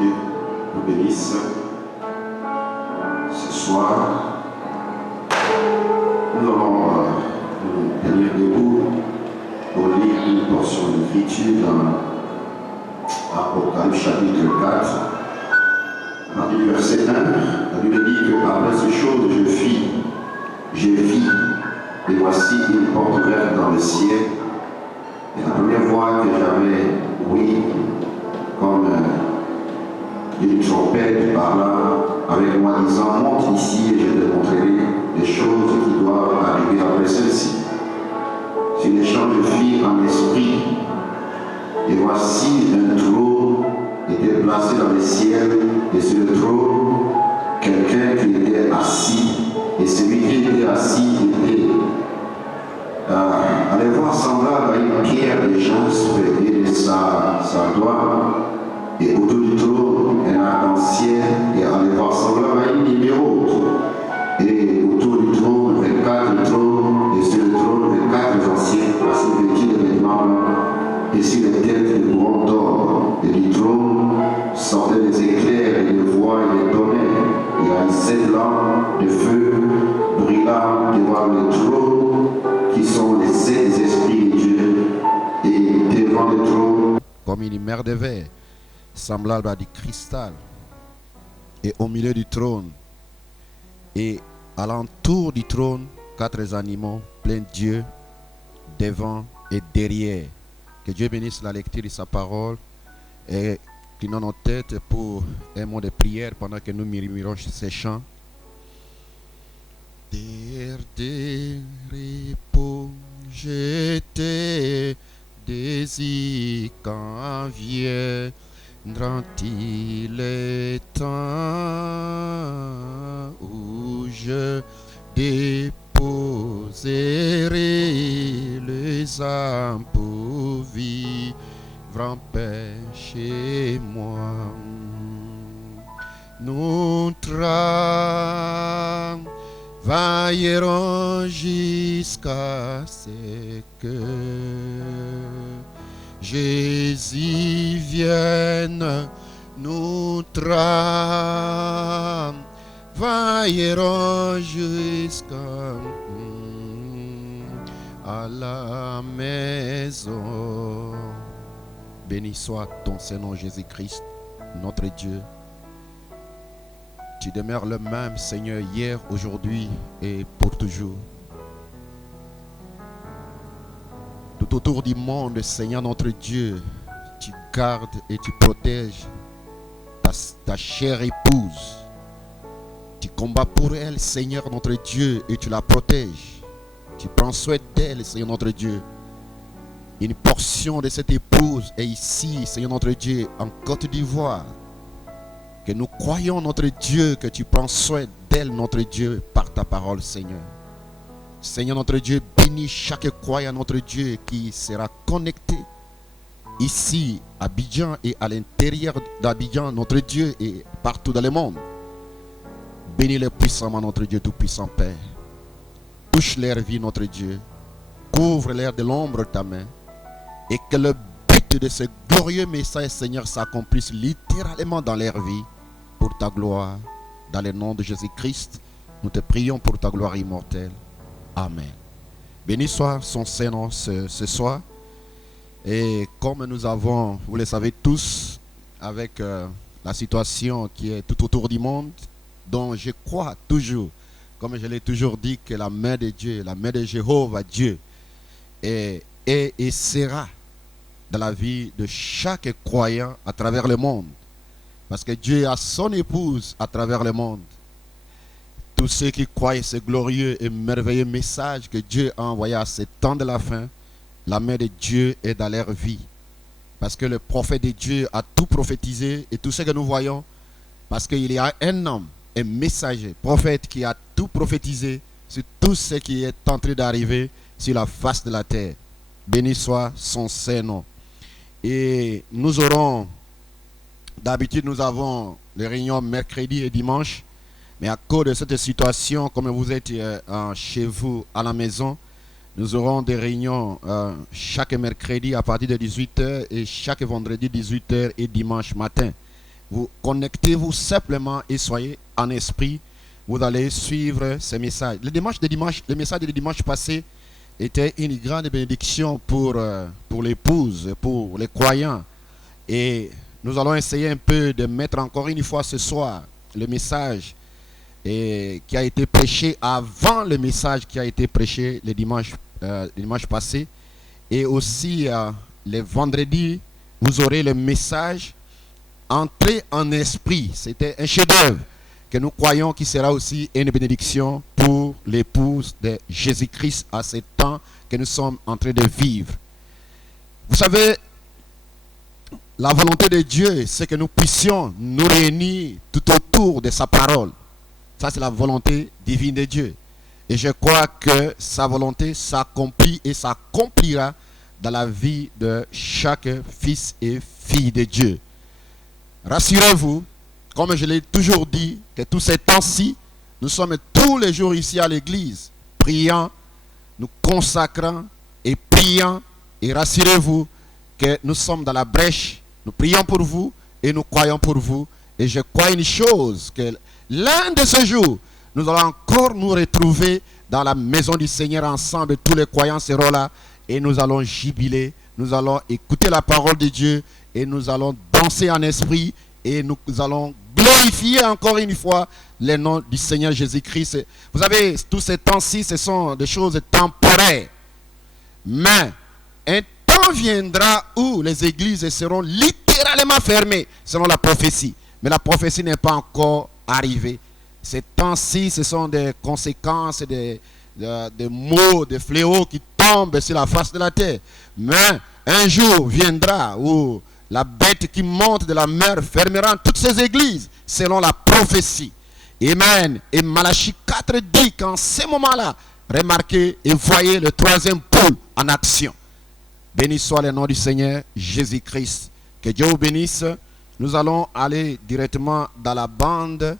Dieu nous bénisse. Ce soir, nous allons nous tenir debout pour lire une portion d'écriture dans Apocalypse chapitre 4. Dans le verset 1, la Bible dit que après ces choses, je vis, et voici une porte ouverte dans le ciel. Et la première voix que j'avais, oui, comme une trompette parla avec moi, disant: monte ici et je te montrerai les choses qui doivent arriver après celle-ci. Sur les champs, je fis en esprit, et voici un trône était placé dans le ciel, et sur le trône, quelqu'un qui était assis, et celui qui était assis était allait voir semblable à une pierre de jaspe et de sa doigt, et autour du trône un arc-en-ciel, et allait voir semblable à une émeraude, et autour du trône 24 trônes, et sur le trône 24 anciens assis vêtus de vêtements blancs, et sur les têtes de couronnes d'or, et du trône sortaient des éclairs et des voix et des tonnerres, et un sept lampes de feu brillant devant le trône, qui sont les sept esprits de Dieu, et devant le trône, comme une mer de verre, semblable à du cristal, et au milieu du trône, et alentour du trône, 4 animaux pleins d'yeux, devant et derrière. Que Dieu bénisse la lecture de sa parole, et clinons nos têtes pour un mot de prière pendant que nous murmurons ces chants. Terre de repos, je te désire quand viendra-t-il le temps où je déposerai les âmes pour vivre en paix chez moi. Nous travaillerons jusqu'à ce que Jésus vienne. Nous travaillerons jusqu'à à la maison. Béni soit ton Seigneur Jésus-Christ, notre Dieu. Tu demeures le même Seigneur hier, aujourd'hui et pour toujours. Tout autour du monde, Seigneur notre Dieu, tu gardes et tu protèges ta chère épouse. Tu combats pour elle, Seigneur notre Dieu, et tu la protèges. Tu prends soin d'elle, Seigneur notre Dieu. Une portion de cette épouse est ici, Seigneur notre Dieu, en Côte d'Ivoire. Que nous croyons, notre Dieu, que tu prends soin d'elle, notre Dieu, par ta parole, Seigneur. Seigneur notre Dieu, bénis chaque croyant, notre Dieu, qui sera connecté ici, à Abidjan et à l'intérieur d'Abidjan, notre Dieu, et partout dans le monde. Bénis-les puissamment, notre Dieu tout-puissant Père. Touche leur vie, notre Dieu. Couvre-les de l'ombre de ta main. Et que le but de ce glorieux message, Seigneur, s'accomplisse littéralement dans leur vie, pour ta gloire. Dans le nom de Jésus-Christ, nous te prions pour ta gloire immortelle. Amen. Béni soit son Seigneur ce soir. Et comme nous avons, vous le savez tous, avec la situation qui est tout autour du monde, dont je crois toujours, comme je l'ai toujours dit, que la main de Dieu, la main de Jéhovah Dieu, est et sera dans la vie de chaque croyant à travers le monde. Parce que Dieu a son épouse à travers le monde. Tous ceux qui croient ce glorieux et merveilleux message que Dieu a envoyé à ce temps de la fin, la main de Dieu est dans leur vie. Parce que le prophète de Dieu a tout prophétisé, et tout ce que nous voyons, parce qu'il y a un homme, un messager, prophète qui a tout prophétisé sur tout ce qui est en train d'arriver sur la face de la terre. Béni soit son Saint-Nom. Et nous aurons, d'habitude nous avons les réunions mercredi et dimanche, mais à cause de cette situation, comme vous êtes chez vous à la maison, nous aurons des réunions chaque mercredi à partir de 18h et chaque vendredi 18h et dimanche matin. vous connectez-vous simplement et soyez en esprit. Vous allez suivre ces messages. Le message du dimanche passé était une grande bénédiction pour l'épouse, pour les croyants. Et nous allons essayer un peu de mettre encore une fois ce soir le message qui a été prêché avant le message qui a été prêché le dimanche passé. Et aussi, les vendredis, vous aurez le message Entrer en esprit. C'était un chef-d'œuvre que nous croyons qui sera aussi une bénédiction pour l'épouse de Jésus-Christ à ce temps que nous sommes en train de vivre. Vous savez, la volonté de Dieu, c'est que nous puissions nous réunir tout autour de sa parole. Ça, c'est la volonté divine de Dieu. Et je crois que sa volonté s'accomplit et s'accomplira dans la vie de chaque fils et fille de Dieu. Rassurez-vous, comme je l'ai toujours dit, que tous ces temps-ci, nous sommes tous les jours ici à l'église, priant, nous consacrant et priant. Et rassurez-vous que nous sommes dans la brèche, nous prions pour vous et nous croyons pour vous. Et je crois une chose, que l'un de ces jours, nous allons encore nous retrouver dans la maison du Seigneur ensemble. Tous les croyants seront là et nous allons jubiler, nous allons écouter la parole de Dieu et nous allons danser en esprit et nous allons glorifier encore une fois le nom du Seigneur Jésus-Christ. Vous savez, tous ces temps-ci, ce sont des choses temporaires. Mais un temps viendra où les églises seront littéralement fermées, selon la prophétie. Mais la prophétie n'est pas encore arrivée. Ces temps-ci, ce sont des conséquences, des maux, des fléaux qui tombent sur la face de la terre. Mais un jour viendra où la bête qui monte de la mer fermera toutes ces églises, selon la prophétie. Amen. Et Malachie 4 dit qu'en ce moment-là, remarquez et voyez le troisième pôle en action. Béni soit le nom du Seigneur Jésus-Christ. Que Dieu vous bénisse. Nous allons aller directement dans la bande.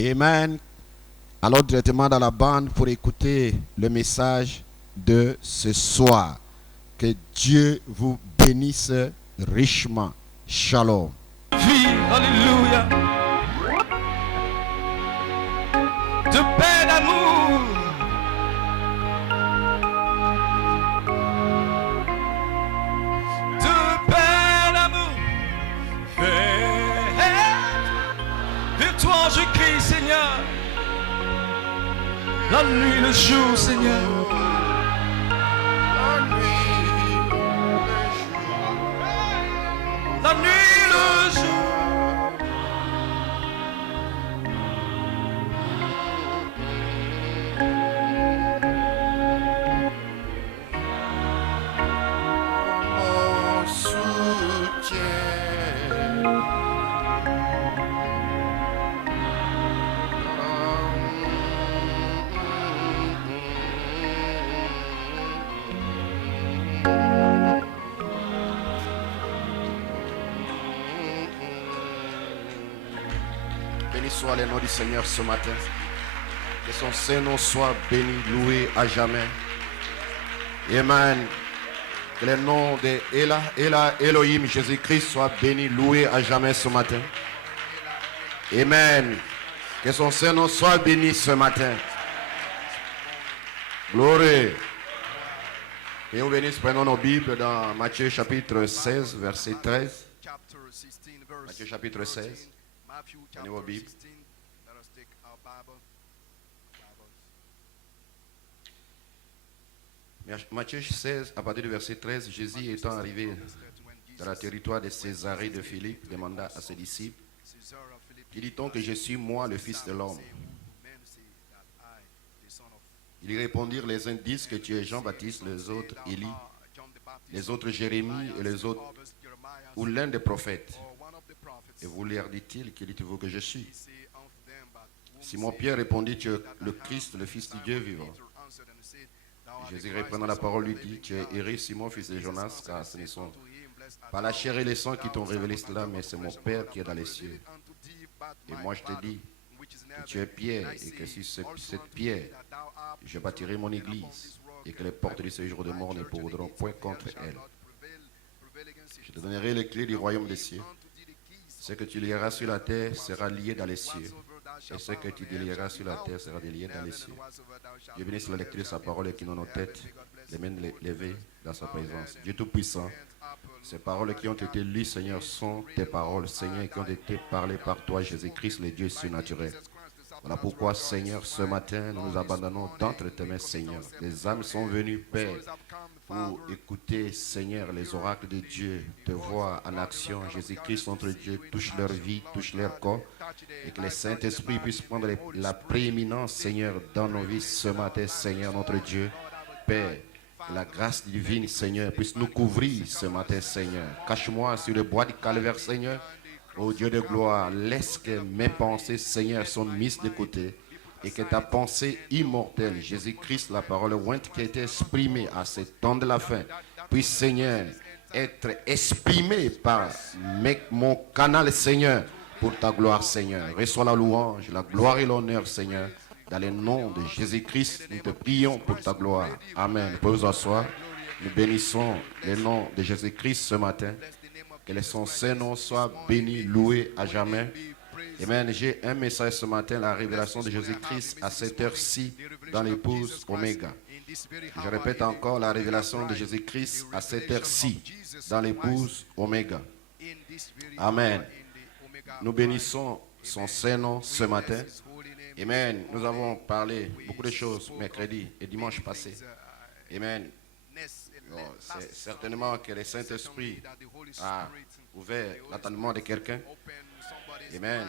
Amen. Allons directement dans la bande pour écouter le message de ce soir. Que Dieu vous bénisse richement. Shalom. Alléluia. De paix, d'amour. De paix, d'amour. Vers toi je crie, Seigneur. La nuit, le jour, Seigneur. La nuit, le jour. Mon soutien. Béni soit le nom du Seigneur ce matin. Que son Saint-Nom soit béni, loué à jamais. Amen. Que le nom de Elohim, Jésus-Christ, soit béni, loué à jamais ce matin. Amen. Que son Saint-Nom soit béni ce matin. Gloire. Et on bénisse, prenons nos Bibles dans Matthieu chapitre 16, verset 13. Matthieu chapitre 16. Prenez vos Bibles. Matthieu 16, à partir du verset 13, Jésus étant arrivé dans le territoire de Césarée de Philippe, demanda à ses disciples, qui dit-on que je suis moi le Fils de l'homme? Ils répondirent, les uns disent que tu es Jean-Baptiste, les autres Élie, les autres Jérémie et les autres ou l'un des prophètes. Et vous leur dit-il, qui dites-vous que je suis? Simon-Pierre répondit, tu es le Christ, le Fils du Dieu vivant. Jésus reprenant la parole lui dit, tu es héros Simon, fils de Jonas, car ce ne sont pas la chair et le sang qui t'ont révélé cela, mais c'est mon Père qui est dans les cieux. Et moi je te dis que tu es Pierre, et que sur cette pierre, je bâtirai mon église, et que les portes du séjour de mort ne pourront point contre elle. Je te donnerai les clés du royaume des cieux. Ce que tu lieras sur la terre sera lié dans les cieux. Et ce que tu délieras sur la terre sera délié dans les cieux. Dieu bénisse la lecture de sa parole et qui dans nos têtes, les mains levées dans sa présence. Dieu Tout-Puissant, ces paroles qui ont été lues, Seigneur, sont tes paroles, Seigneur, qui ont été parlées par toi, Jésus-Christ, le Dieu surnaturel. Voilà pourquoi, Seigneur, ce matin, nous nous abandonnons d'entre tes mains, Seigneur. Les âmes sont venues, Père, pour écouter, Seigneur, les oracles de Dieu, te voir en action. Jésus-Christ, notre Dieu, touche leur vie, touche leur corps, et que le Saint-Esprit puisse prendre la prééminence, Seigneur, dans nos vies ce matin, Seigneur, notre Dieu. Père, que la grâce divine, Seigneur, puisse nous couvrir ce matin, Seigneur. Cache-moi sur le bois du calvaire, Seigneur. Ô Dieu de gloire, laisse que mes pensées, Seigneur, soient mises de côté et que ta pensée immortelle, Jésus-Christ, la parole ointe qui a été exprimée à ce temps de la fin, puisse, Seigneur, être exprimée par mon canal, Seigneur, pour ta gloire, Seigneur. Reçois la louange, la gloire et l'honneur, Seigneur. Dans le nom de Jésus-Christ, nous te prions pour ta gloire. Amen. Vous pouvez vous asseoir. Nous bénissons le nom de Jésus-Christ ce matin. Que son Saint-Nom soit béni, loué à jamais. Amen. J'ai un message ce matin, la révélation de Jésus-Christ à cette heure-ci dans l'épouse Oméga. Je répète encore, la révélation de Jésus-Christ à cette heure-ci dans l'épouse Oméga. Amen. Nous bénissons son Saint-Nom ce matin. Amen. Nous avons parlé beaucoup de choses mercredi et dimanche passé. Amen. C'est certainement que le Saint-Esprit a ouvert l'entendement de quelqu'un. Amen.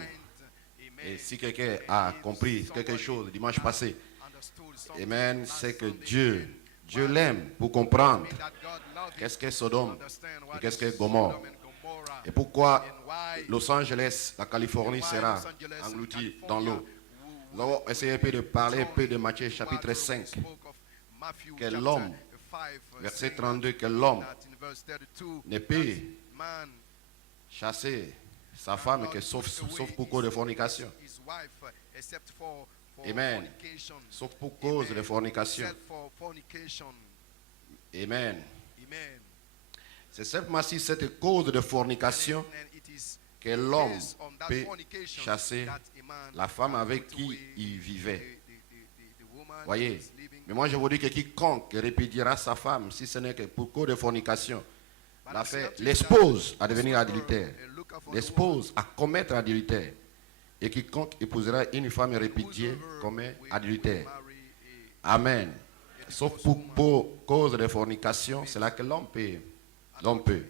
Et si quelqu'un a compris quelque chose dimanche passé, amen, c'est que Dieu l'aime pour comprendre qu'est-ce qu'est Sodome et qu'est-ce qu'est Gomorrhe. Et pourquoi Los Angeles, la Californie sera engloutie dans l'eau. Nous avons essayé un peu de parler un peu de Matthieu chapitre 5. Que l'homme, verset 32, que l'homme ne peut chasser sa femme que sauf pour cause de fornication. Amen. Sauf pour cause de fornication. Amen. C'est simplement si cette cause de fornication que l'homme peut chasser la femme avec qui il vivait. Voyez. Mais moi je vous dis que quiconque répudiera sa femme, si ce n'est que pour cause de fornication, l'a fait, l'expose à devenir adultère, l'expose à commettre adultère. Et quiconque épousera une femme répudiée commet adultère. Amen. Sauf pour cause de fornication, c'est là que l'homme peut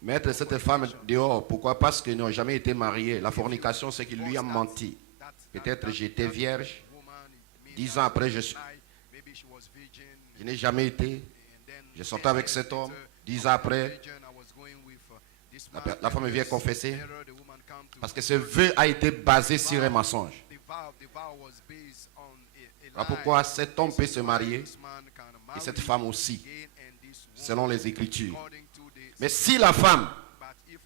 mettre cette femme dehors. Pourquoi? Parce qu'ils n'ont jamais été mariés. La fornication, c'est qu'il lui a menti. Peut-être j'étais vierge. 10 ans après, je n'ai jamais été. Je sortais avec cet homme. 10 ans après, la femme vient confesser. Parce que ce vœu a été basé sur un mensonge. Voilà pourquoi cet homme peut se marier et cette femme aussi, selon les Écritures. Mais si la femme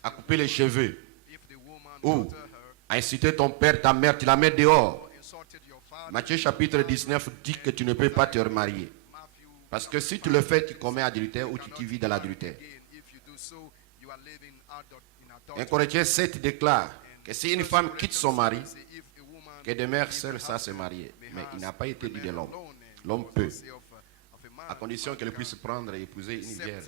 a coupé les cheveux ou a insulté ton père, ta mère, tu la mets dehors. Matthieu chapitre 19 dit que tu ne peux pas te remarier. Parce que si tu le fais, tu commets adultère ou tu vis dans l'adultère. 1 Corinthiens 7 déclare que si une femme quitte son mari, qu'elle demeure seule sans se marier. Mais il n'a pas été dit de l'homme. L'homme peut, à condition qu'elle puisse prendre et épouser une vierge.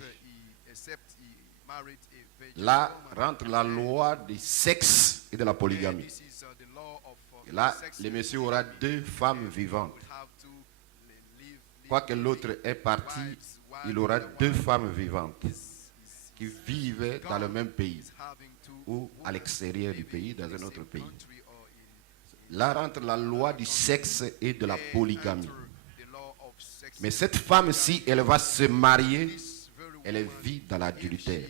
Là rentre la loi du sexe et de la polygamie. Et là, le monsieur aura 2 femmes vivantes. Quoique l'autre est parti, il aura 2 femmes vivantes qui vivent dans le même pays ou à l'extérieur du pays, dans un autre pays. Là rentre la loi du sexe et de la polygamie. Mais cette femme-ci, elle va se marier, elle vit dans l'adultère.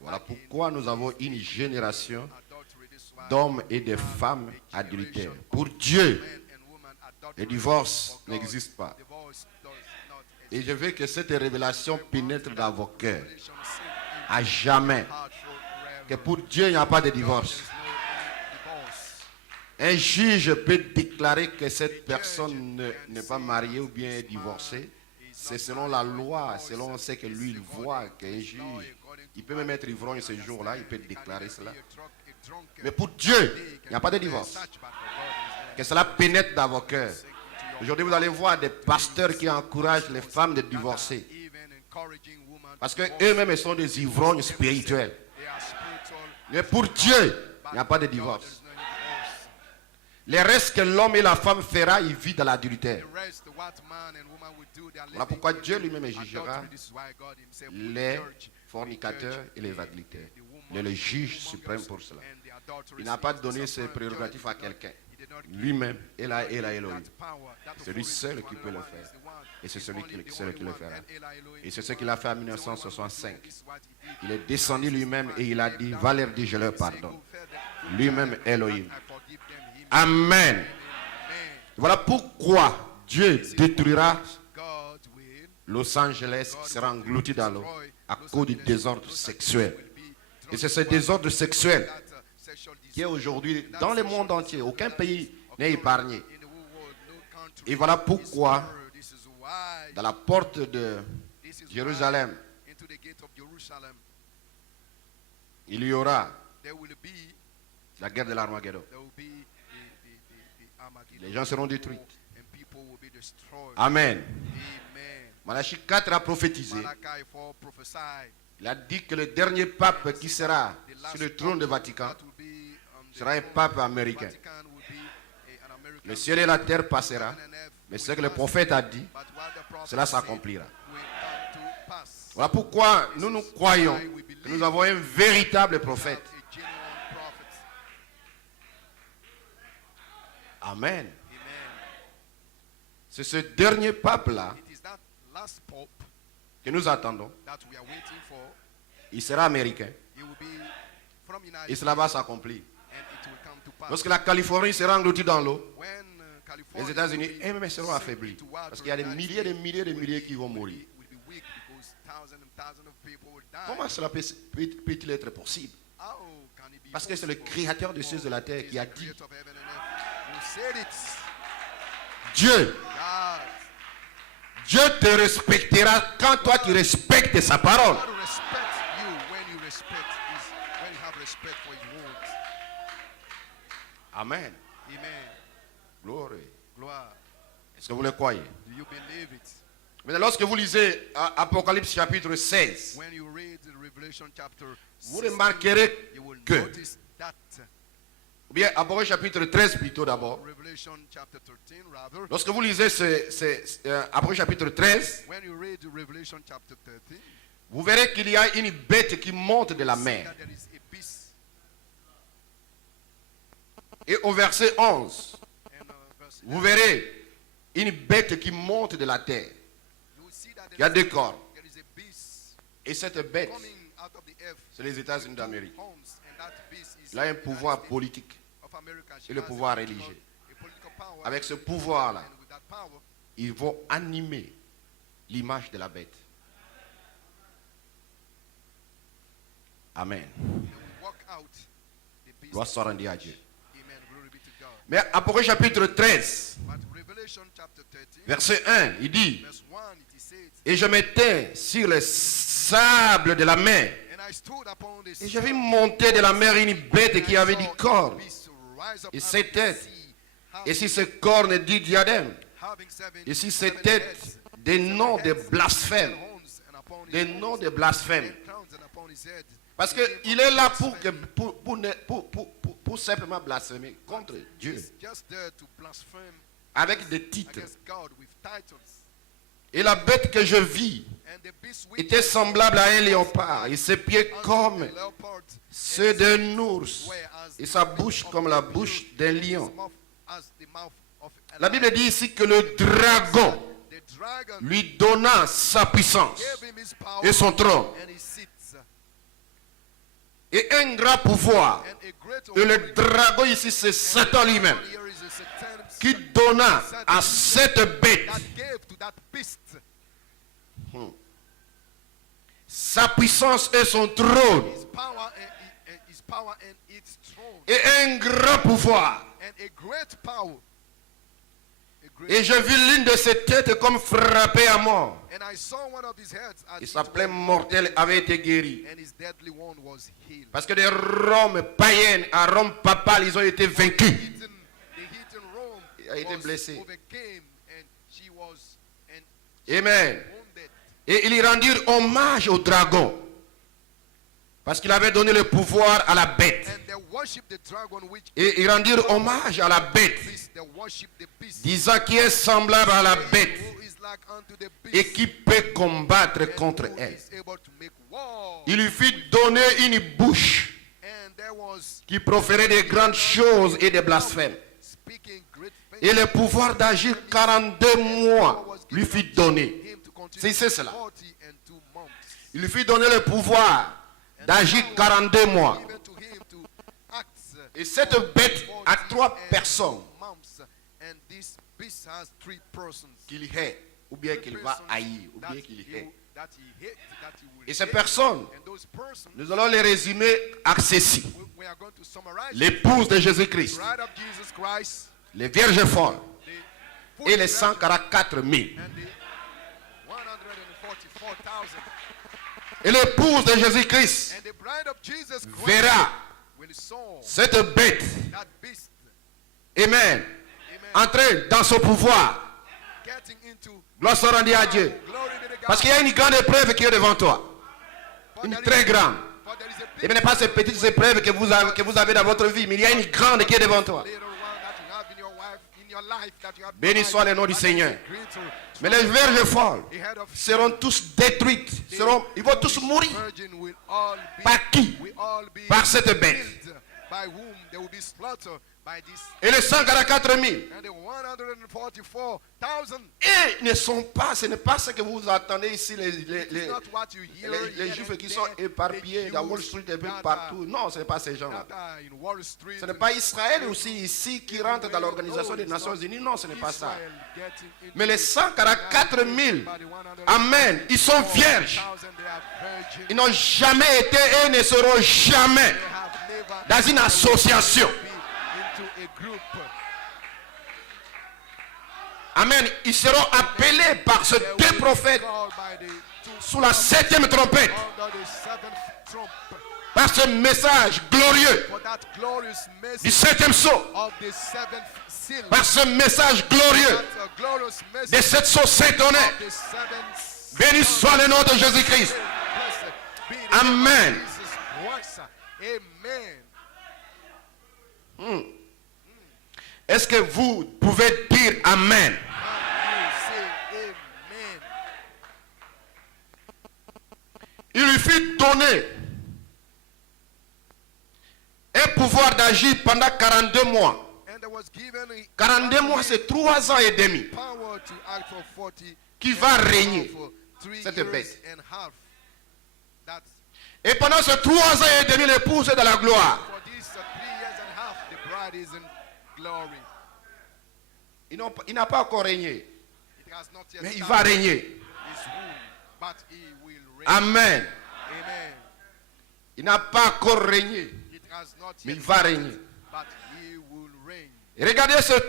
Voilà pourquoi nous avons une génération d'hommes et de femmes adultères. Pour Dieu, le divorce n'existe pas. Et je veux que cette révélation pénètre dans vos cœurs. À jamais. Que pour Dieu, il n'y a pas de divorce. Un juge peut déclarer que cette personne n'est pas mariée ou bien divorcée. c'est selon la loi, selon ce que lui il voit qu'un juge. Il peut même être ivrogne ce jour-là, il peut déclarer cela. Mais pour Dieu, il n'y a pas de divorce. Que cela pénètre dans vos cœurs. Aujourd'hui, vous allez voir des pasteurs qui encouragent les femmes de divorcer. Parce qu'eux-mêmes sont des ivrognes spirituels. Mais pour Dieu, il n'y a pas de divorce. Les restes que l'homme et la femme fera, il vit dans l'adultère. Voilà pourquoi Dieu lui-même jugera les fornicateurs et les adultères. Il est le juge suprême pour cela. Il n'a pas donné ses prérogatives à quelqu'un. Lui-même est là Elohim. C'est lui seul qui peut le faire. Et c'est celui qui le fera. Et c'est ce qu'il a fait en 1965. Il est descendu lui-même et il a dit, va leur dire, je leur pardonne. Lui-même Elohim. Amen. Voilà pourquoi Dieu détruira Los Angeles qui sera englouti dans l'eau à cause du désordre sexuel. Et c'est ce désordre sexuel qui est aujourd'hui dans le monde entier. Aucun pays n'est épargné. Et voilà pourquoi dans la porte de Jérusalem, il y aura la guerre de l'Armageddon. Les gens seront détruits. Amen. Malachie 4 a prophétisé. Il a dit que le dernier pape qui sera sur le trône de Vatican sera un pape américain. Le ciel et la terre passera, mais ce que le prophète a dit, cela s'accomplira. Voilà pourquoi nous croyons que nous avons un véritable prophète. Amen. C'est ce dernier pape-là que nous attendons. Il sera américain. Et cela va s'accomplir. Lorsque la Californie sera engloutie dans l'eau, les États-Unis eux-mêmes seront affaiblis. Parce qu'il y a des milliers qui vont mourir. Comment cela peut-il être possible? Parce que c'est le créateur des cieux et de la terre qui a dit. Dieu te respectera quand toi tu respectes sa parole. Amen. Gloire. Est-ce que vous le croyez? Mais lorsque vous lisez Apocalypse chapitre 16, vous remarquerez que, ou bien Apocalypse chapitre 13 plutôt d'abord, lorsque vous lisez Apocalypse chapitre 13, vous verrez qu'il y a une bête qui monte de la mer. Et au verset 11, vous verrez une bête qui monte de la terre. Il y a deux corps. Et cette bête, c'est les États-Unis d'Amérique. Il a un pouvoir politique et le pouvoir religieux. Avec ce pouvoir-là, ils vont animer l'image de la bête. Amen. Gloire soit rendue à Dieu. Mais Apocalypse chapitre 13, verset 1, il dit, et je m'étais sur les sables de la mer, et je vis monter de la mer une bête qui avait 10 cornes, et 7 têtes, et si ces cornes dit diadème, et si ces têtes des noms de blasphème, des noms de blasphème. Parce qu'il est là pour simplement blasphémer contre Dieu. Avec des titres. Et la bête que je vis était semblable à un léopard. Et ses pieds comme ceux d'un ours. Et sa bouche comme la bouche d'un lion. La Bible dit ici que le dragon lui donna sa puissance et son trône. Et un grand pouvoir. Et le dragon ici, c'est Satan lui-même. Qui donna à cette bête sa puissance et son trône. Et un grand pouvoir. Et je vis l'une de ses têtes comme frappée à mort. And I saw one of his heads as Et it sa was plaie mortelle avait été guérie. and his deadly wound was healed. Parce que des Roms païennes à Rome papale, ils ont été vaincus. The heat in Rome Il a été was blessé. overcame and she was Amen. wounded. Et ils rendirent hommage au dragon. Parce qu'il avait donné le pouvoir à la bête. And they worship the dragon which Et ils rendirent hommage à la bête, beast. They worship the beast. disant qui est semblable à la bête Who is like unto the beast. et qui peut combattre and contre who elle. is able to make war. Il lui fit donner une bouche And there was qui proférait de grandes choses et des blasphèmes. speaking great things. Et le pouvoir d'agir 42 mois lui fit donner. Him to continue C'est cela. 42 months. Il lui fit donner le pouvoir d'agir 42 mois. Given to him to act. Et cette bête a 3 personnes Months. And this beast has 3 persons. qu'il hait, ou bien qu'il va haïr, ou bien qu'il hait. That he hate, that he will Et ces hate. personnes, And those persons, nous allons les résumer à ceci. we are going to summarize L'épouse de Jésus-Christ, the bride of Jesus Christ, les vierges folles the et les full 144 000. and the 144,000. Et l'épouse de Jésus-Christ And the bride of Jesus Christ verra will saw cette bête, that beast, amen, amen, entrer dans son pouvoir. getting into Gloire soit rendue à Dieu. glory be to God. Parce qu'il y a une grande épreuve qui est devant toi. For Une there très is- grande. for there is a Et big ce n'est pas ces petites épreuves que vous avez dans votre vie, mais il y a une grande qui est devant toi. little one that you have in your life that you have Béni soit le nom du Seigneur. greater. Mais les vierges folles The head of seront tous détruites. Ils vont tous mourir. virgin will all be Par qui? will all be Par cette bête. killed, by whom they will be slaughtered by this. Et les 144 000, And the 144,000 et ne sont pas, ce n'est pas ce que vous attendez ici, is not what you hear les here juifs and qui there, sont the éparpillés dans Wall Jews Street et peu that partout. Non, ce n'est pas ces gens-là. that are in Wall Street. Ce n'est pas Israël aussi ici qui rentre dans l'Organisation des Nations Unies. Non, ce n'est pas ça. Israel getting into Mais les 144 000, by the 144,000 amen, ils sont vierges. they are virgin. Ils n'ont jamais été et ne seront jamais They have never dans une association. been into a group. Amen. Ils seront appelés par ces They will deux be prophètes called by the two sous la 7e trompette. under the 7th trump Par ce message glorieux for that glorious du message 7e sceau. of the 7th seal. Par ce message glorieux That glorious de message cette sceau saintonné. of the 7th. Béni soit le nom de Jésus-Christ. Blessed be the name of Amen. Jesus Christ. Amen. Est-ce que vous pouvez dire Amen? And you say amen. Il lui fut donné un pouvoir d'agir pendant 42 mois. And there was given a 42 mois, c'est 3 ans et demi power to act for 40 qui va and régner. for 3 Cette years bête. and half. That's Et pendant ces 3 ans et demi, l'épouse est dans la gloire. for these 3 years and half, the bride is in glory. Il n'a pas encore régné, It has not yet mais il started va régner. his womb, but he will reign. Amen. Amen. Il n'a pas encore régné, It has not mais yet il va started, régner. but he will reign. Et regardez ces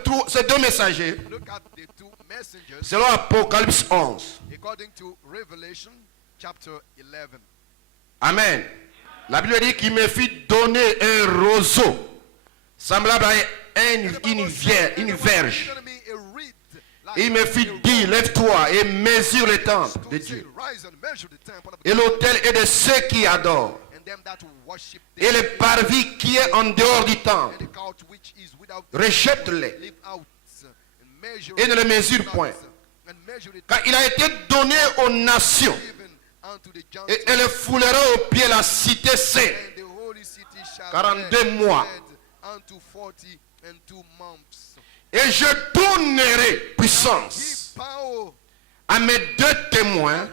deux messagers Look at the two messengers selon Apocalypse 11. according to Revelation chapter 11. Amen. La Bible dit qu'il me fit donner un roseau semblable à une verge. Et il me fit dire, lève-toi et mesure le temple de Dieu. Et l'autel est de ceux qui adorent. Et le parvis qui est en dehors du temple, rejette-les et ne le mesure point. Car il a été donné aux nations. Et elles fouleront au pied la cité sainte. 42 mois. Et je donnerai puissance à mes deux témoins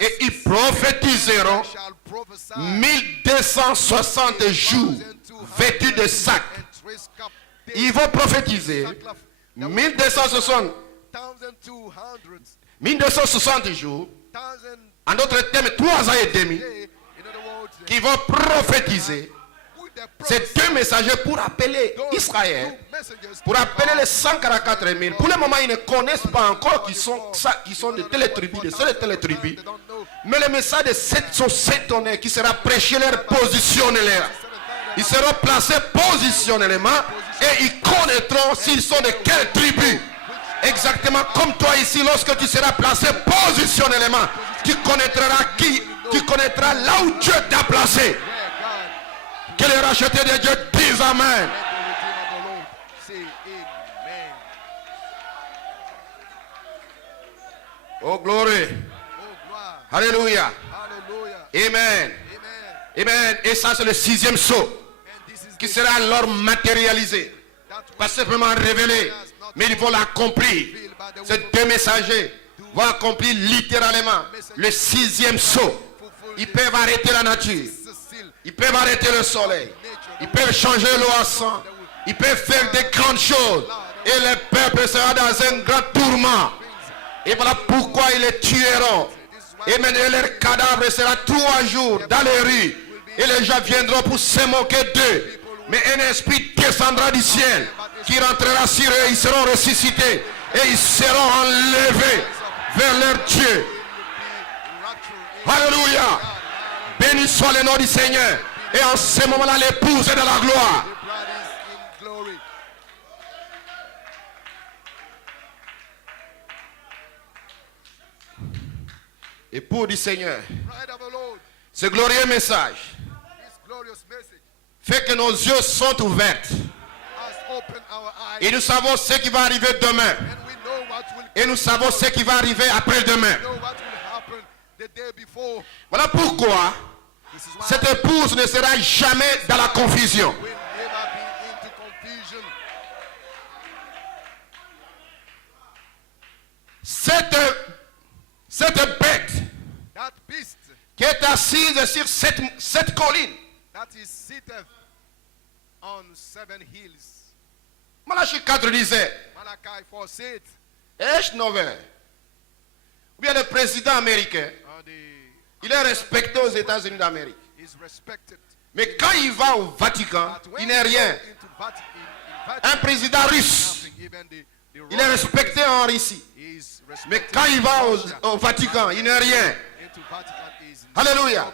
et ils prophétiseront 1260 jours vêtus de sac. Ils vont prophétiser 1260 jours, en d'autres termes 3 ans et demi, qui vont prophétiser Ces deux messagers pour appeler Israël, pour appeler les 144 000. Pour le moment, ils ne connaissent pas encore qu'ils sont de telle tribu, de telle tribu. Mais le message de sont s'étonner qui sera prêché leur positionnellement. Ils seront placés positionnellement et ils connaîtront s'ils sont de quelle tribu. Exactement comme toi ici, lorsque tu seras placé positionnellement, tu connaîtras qui, tu connaîtras là où Dieu t'a placé. Que les rachetés de Dieu disent Amen. Oh glory. Alléluia. Amen. Amen. Et ça c'est le 6e sceau qui sera alors matérialisé. Pas simplement révélé, mais ils vont l'accomplir. Ces deux messagers vont accomplir littéralement le 6e sceau. Ils peuvent arrêter la nature. Ils peuvent arrêter le soleil. Ils peuvent changer l'eau en sang. Ils peuvent faire des grandes choses. Et le peuple sera dans un grand tourment. Et voilà pourquoi ils les tueront. Et maintenant leur cadavre sera 3 jours dans les rues. Et les gens viendront pour se moquer d'eux. Mais un esprit descendra du ciel qui rentrera sur eux. Ils seront ressuscités. Et ils seront enlevés vers leur Dieu. Alléluia. Béni soit le nom du Seigneur. Et en ce moment-là, l'épouse est dans la gloire. Époux du Seigneur, ce glorieux message fait que nos yeux sont ouverts. Et nous savons ce qui va arriver demain. Et nous savons ce qui va arriver après-demain. Voilà pourquoi cette épouse ne sera jamais dans la confusion. Cette bête qui est assise sur cette colline. Malachie 4 disait, est-ce nouvelle? Ou bien le président américain, il est respecté aux États-Unis d'Amérique. Mais quand il va au Vatican, il n'est rien. Un président russe, il est respecté en Russie. Mais quand il va au Vatican, il n'est rien. Alléluia.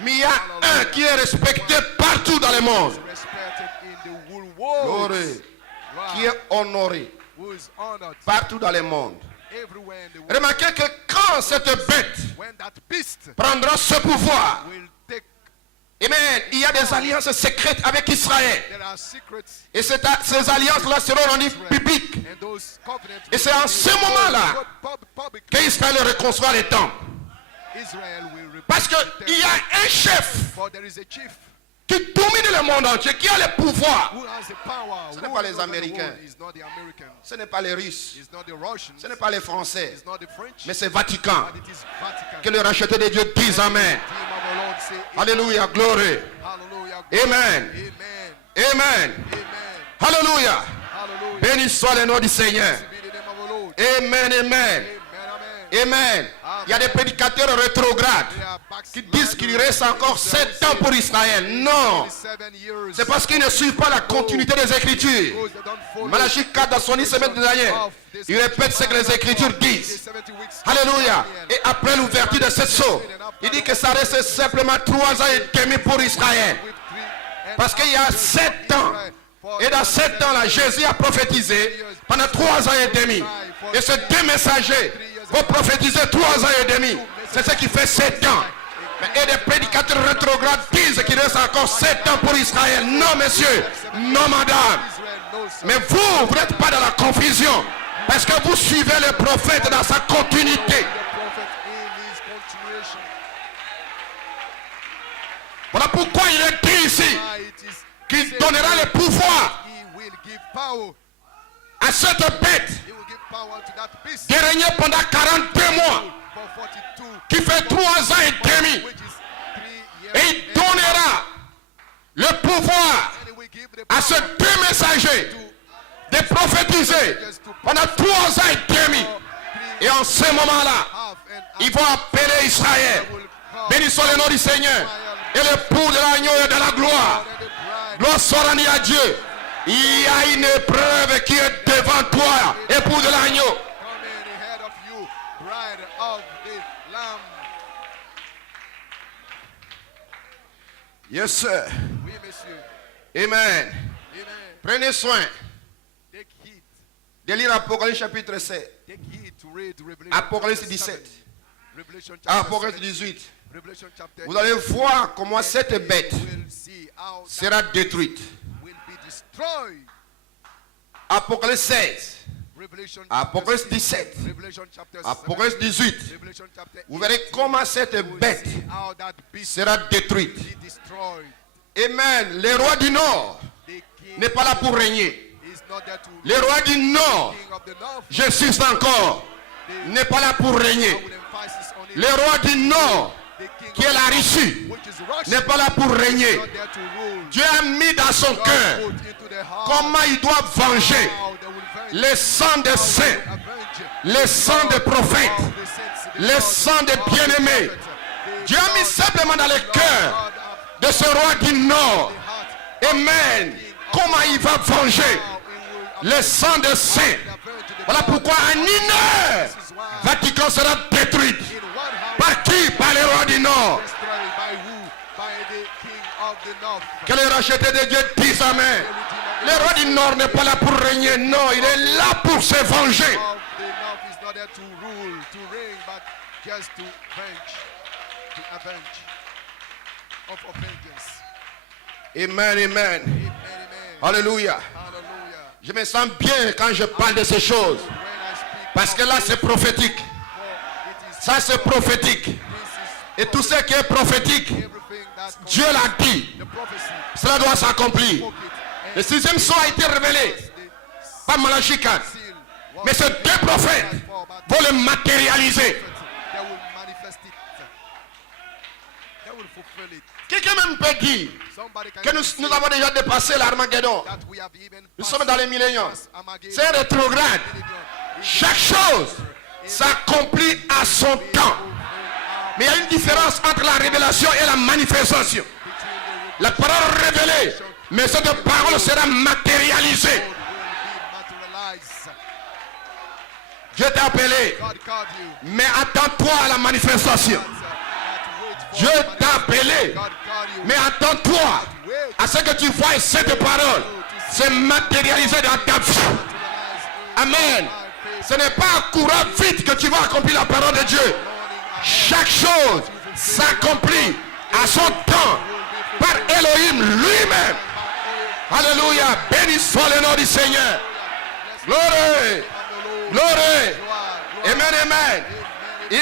Mais il y a un qui est respecté partout dans le monde. Glory. Qui est honoré partout dans le monde. Remarquez que quand cette bête prendra ce pouvoir, amen, il y a des alliances secrètes avec Israël. Et ces alliances-là seront rendues publiques. Et c'est en ce moment-là qu'Israël reconstruira les temples. Parce qu'il y a un chef qui domine le monde entier, qui a le pouvoir. Ce n'est pas les Américains, ce n'est pas les Russes, ce n'est pas les Français, mais c'est Vatican. Que le racheté de Dieu dise Amen. Alléluia, glory. Amen. Amen. Alléluia. Béni soit le nom du Seigneur. Amen, amen. Amen. Il y a des prédicateurs rétrogrades qui disent qu'il reste encore 7 ans pour Israël. Non. C'est parce qu'ils ne suivent pas la continuité des Écritures. Malachie 4 dans son 10 semaines dernière, il répète ce que les Écritures disent. Alléluia. Et après l'ouverture de cette sceau, il dit que ça reste simplement 3 ans et demi pour Israël. Parce qu'il y a 7 ans. Et dans 7 ans-là, Jésus a prophétisé pendant 3 ans et demi. Et ces deux messagers vont prophétiser 3 ans et demi. C'est ce qui fait 7 ans. Et des prédicateurs rétrogrades disent qu'il reste encore 7 ans pour Israël. Non, monsieur. Non, madame. Mais vous n'êtes pas dans la confusion. Parce que vous suivez le prophète dans sa continuité. Voilà pourquoi il est dit ici qu'il donnera le pouvoir à cette bête qui règne pendant 42 mois, qui fait 3 ans et demi. Et il donnera le pouvoir à ces deux messagers de prophétiser pendant 3 ans et demi. Et en ce moment-là, ils vont appeler Israël. Béni soit le nom du Seigneur. Et l'époux de l'agneau est dans la gloire. Gloire soit rendue à Dieu. Il y a une épreuve qui est devant toi, époux de l'agneau. Coming ahead of you, bride of the Lamb. Yes, sir. Oui, messieurs. Amen. Amen. Prenez soin Take heed. de lire Apocalypse chapitre 7. Take heed to read Revelation Apocalypse chapter 17. 7. Revelation chapter Apocalypse 7. 18. Revelation chapter Vous allez 18. voir comment cette bête We'll see how that sera détruite. will be destroyed. Apocalypse 16. Revelation Apocalypse chapter 6. 17. Revelation chapter Apocalypse 18. 7. Revelation chapter Vous verrez 18. comment cette We'll bête see how that beast sera détruite. will be destroyed. Amen. Le roi du Nord The king n'est pas là pour régner. is not there to Le roi du Nord, king of the north. je suis encore, n'est pas là pour I régner. would emphasis on it. Le roi du Nord, The king qui est of la the north, Russie, which is Russia, n'est pas là pour régner. not there to rule. Dieu a mis dans son God cœur put into the heart comment il doit venger how they will venge, le sang des how they saints, will avenge le sang des prophètes, all the saints, the le blood sang des of the bien-aimés. prophets, the Dieu a mis blood simplement dans le of cœur God of de ce roi du Nord. the heart, Amen. Comment il va venger how he will le sang des saints. avenge the Voilà blood. pourquoi en une heure, This is why Vatican sera détruite. in one hour Par qui? Par le roi du Nord. destroyed by who? By the king of the north. Que les rachetés de Dieu disent Amen. Le roi du Nord n'est pas là pour régner. Non, il est là pour se venger. Of the north is not there to rule, to reign, but just to avenge of vengeance. Amen, amen. Amen, amen. Alléluia. Hallelujah. Je me sens bien quand je parle de ces choses. When I speak, Parce que là, c'est prophétique. for it is Ça, c'est prophétique. this is Et tout ce qui est prophétique, everything that Dieu l'a dit. the prophecy Cela doit s'accomplir. spoke it Le sixième son a été révélé and the par Malachie 4. seal was Mais ces deux prophètes vont le matérialiser. they will manifest it. They will fulfill it. Quelqu'un même peut dire Somebody can que nous avons déjà dépassé l'Armageddon. that we have even Nous passed sommes dans les milléniums. past Armageddon. C'est rétrograde. Chaque chose s'accomplit à son temps. Mais il y a une différence entre la révélation et la manifestation. La parole révélée, mais cette parole sera matérialisée. will be materialized. Dieu t'a appelé, God called you. mais attends-toi à la manifestation. Dieu t'a appelé, God called you. mais attends-toi à ce que tu vois cette parole se matérialiser dans ta vie. Amen. Ce n'est pas en courant vite que tu vas accomplir la parole de Dieu. Chaque chose s'accomplit à son temps par Elohim lui-même. Alléluia. Béni soit le nom du Seigneur. Gloire. Gloire. Amen, amen.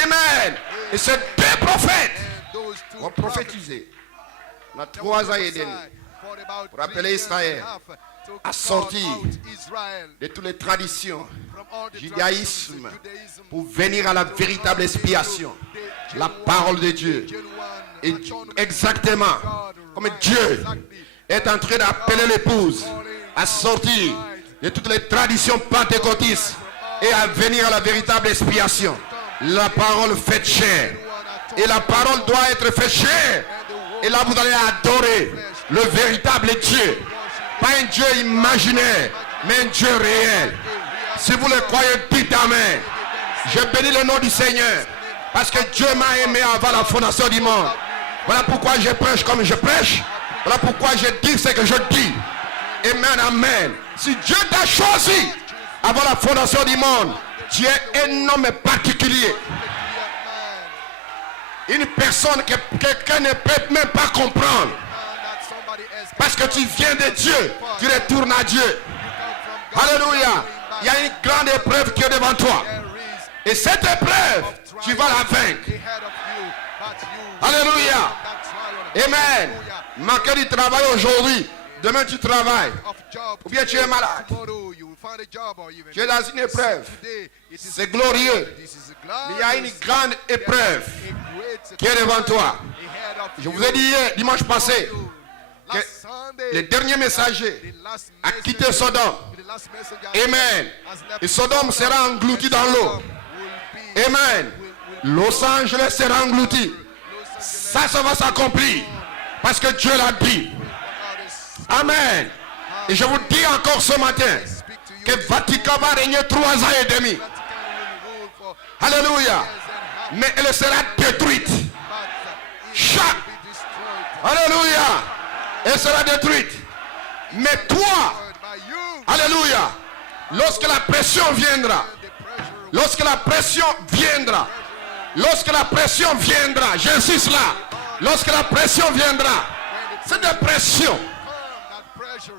Amen. Et ces deux prophètes Those two vont prophétiser. On a 3 ans et demi pour appeler Israël à sortir de toutes les traditions, judaïsme, pour venir à la véritable expiation, la parole de Dieu. Et exactement comme Dieu est en train d'appeler l'épouse à sortir de toutes les traditions pentecôtistes et à venir à la véritable expiation. La parole fait chair. Et la parole doit être faite chair. Et là vous allez adorer le véritable Dieu. Pas un Dieu imaginaire, mais un Dieu réel. Si vous le croyez, dites Amen. Je bénis le nom du Seigneur. Parce que Dieu m'a aimé avant la fondation du monde. Voilà pourquoi je prêche comme je prêche. Voilà pourquoi je dis ce que je dis. Amen, amen. Si Dieu t'a choisi avant la fondation du monde, tu es un homme particulier. Une personne que quelqu'un ne peut même pas comprendre. Parce que tu viens de Dieu, tu retournes à Dieu. Alléluia. Il y a une grande épreuve qui est devant toi. Et cette épreuve, tu vas la vaincre. Alléluia. Amen. Manquer du travail aujourd'hui. Demain tu travailles. Ou bien tu es malade. Tu es dans une épreuve. C'est glorieux. Mais il y a une grande épreuve qui est devant toi. Je vous ai dit hier, dimanche passé, que le dernier messager a quitté Sodome. Amen. Et Sodome sera englouti dans l'eau. Amen. Los Angeles sera englouti. Ça va s'accomplir. Parce que Dieu l'a dit. Amen. Et je vous dis encore ce matin que Vatican va régner 3 ans et demi. Alléluia. Mais elle sera détruite. Alléluia. Elle sera détruite. Mais toi, alléluia, lorsque la pression viendra, lorsque la pression viendra, j'insiste là, lorsque la pression viendra, cette pression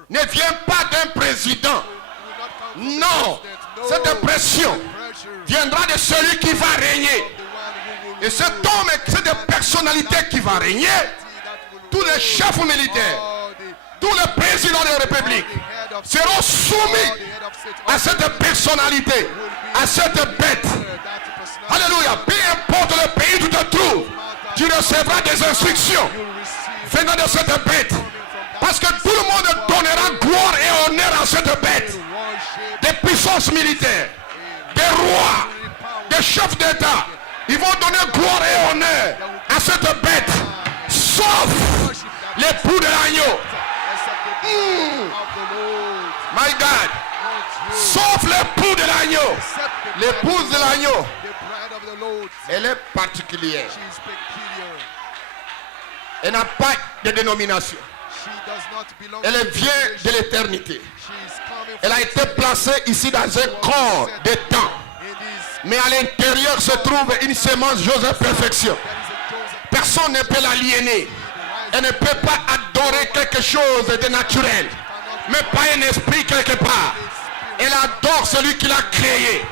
ne vient pas d'un président. Non, cette pression viendra de celui qui va régner. Et cet homme et cette personnalité qui va régner, tous les chefs militaires, tous les présidents de la République seront soumis à cette personnalité, à cette bête. Alléluia. Peu importe le pays où tu te trouves, tu recevras des instructions venant de cette bête. Parce que tout le monde donnera gloire et honneur à cette bête. Des puissances militaires, des rois, des chefs d'État, ils vont donner gloire et honneur à cette bête. Sauf l'époux de l'agneau. My God. Sauf l'époux de l'agneau. L'épouse de l'agneau. Elle est particulière. Elle n'a pas de dénomination. Elle vient de l'éternité. Elle a été placée ici dans un corps de temps. Mais à l'intérieur se trouve une sémence Joseph perfection. Personne ne peut l'aliéner. Elle ne peut pas adorer quelque chose de naturel. Mais pas un esprit quelque part. Elle adore celui qui l'a créé.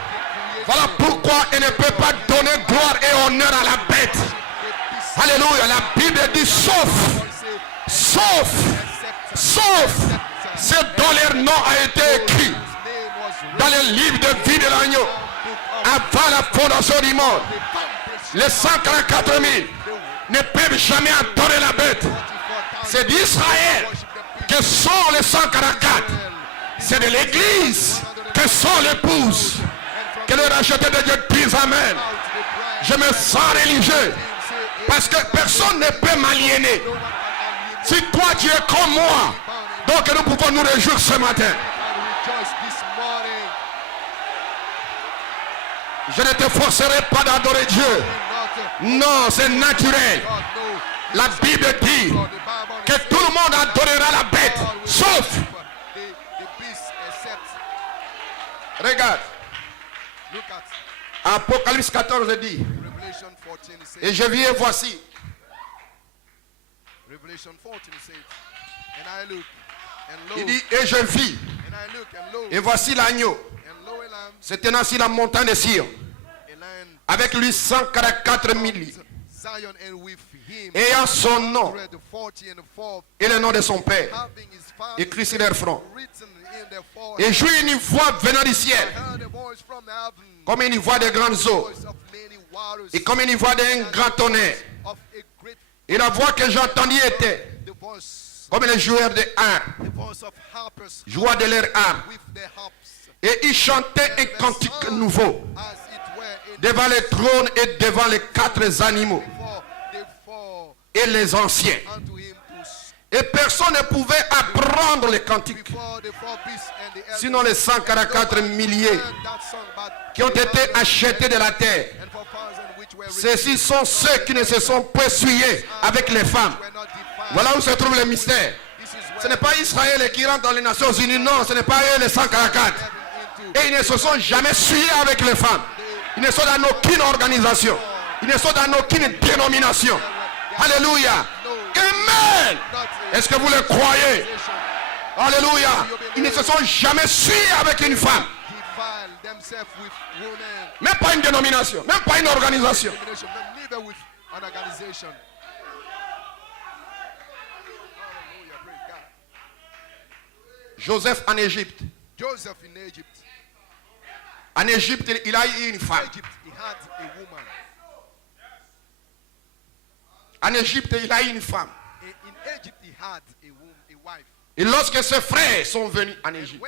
Voilà pourquoi elle ne peut pas donner gloire et honneur à la bête. Alléluia. La Bible dit sauf, ce dont leur nom a été écrit dans le livre de vie de l'agneau avant la fondation du monde. Les 144 000 ne peuvent jamais adorer la bête. C'est d'Israël que sont les 144. C'est de l'église que sont l'épouse. Que le racheté de Dieu dise amen. Je me sens religieux parce que personne ne peut m'aliéner. Si toi tu es comme moi, donc nous pouvons nous réjouir ce matin. Je ne te forcerai pas d'adorer Dieu. Non, c'est naturel. La Bible dit que tout le monde adorera la bête, sauf. Regarde. Apocalypse 14 dit. Et je viens voici. Il dit et je vis. Et voici l'agneau. Se tenant sur la montagne de Sion. Avec lui 144 000. Ayant son nom et le nom de son père écrit sur leur front. Et j'eus une voix venant du ciel, comme une voix de grandes eaux, et comme une voix d'un grand tonnerre. Et la voix que j'entendis était comme les joueurs de harpe, jouant de leur harpe. Et ils chantaient un cantique nouveau devant le trône et devant les 4 animaux et les anciens. Et personne ne pouvait apprendre le cantique, sinon les 144 milliers qui ont été achetés de la terre. Ceux-ci sont ceux qui ne se sont pas essuyés avec les femmes. Voilà où se trouve le mystère. Ce n'est pas Israël qui rentre dans les Nations Unies, non, ce n'est pas eux les 144. Et ils ne se sont jamais souillés avec les femmes. Ils ne sont dans aucune organisation. Ils ne sont dans aucune dénomination. Alléluia. Amen. Est-ce que vous le croyez? Alléluia. Ils ne se sont jamais souillés avec une femme. Même pas une dénomination. Même pas une organisation. Joseph en Égypte. En Égypte, il a eu une femme. En Égypte, il a eu une femme. Et lorsque ses frères sont venus en Égypte,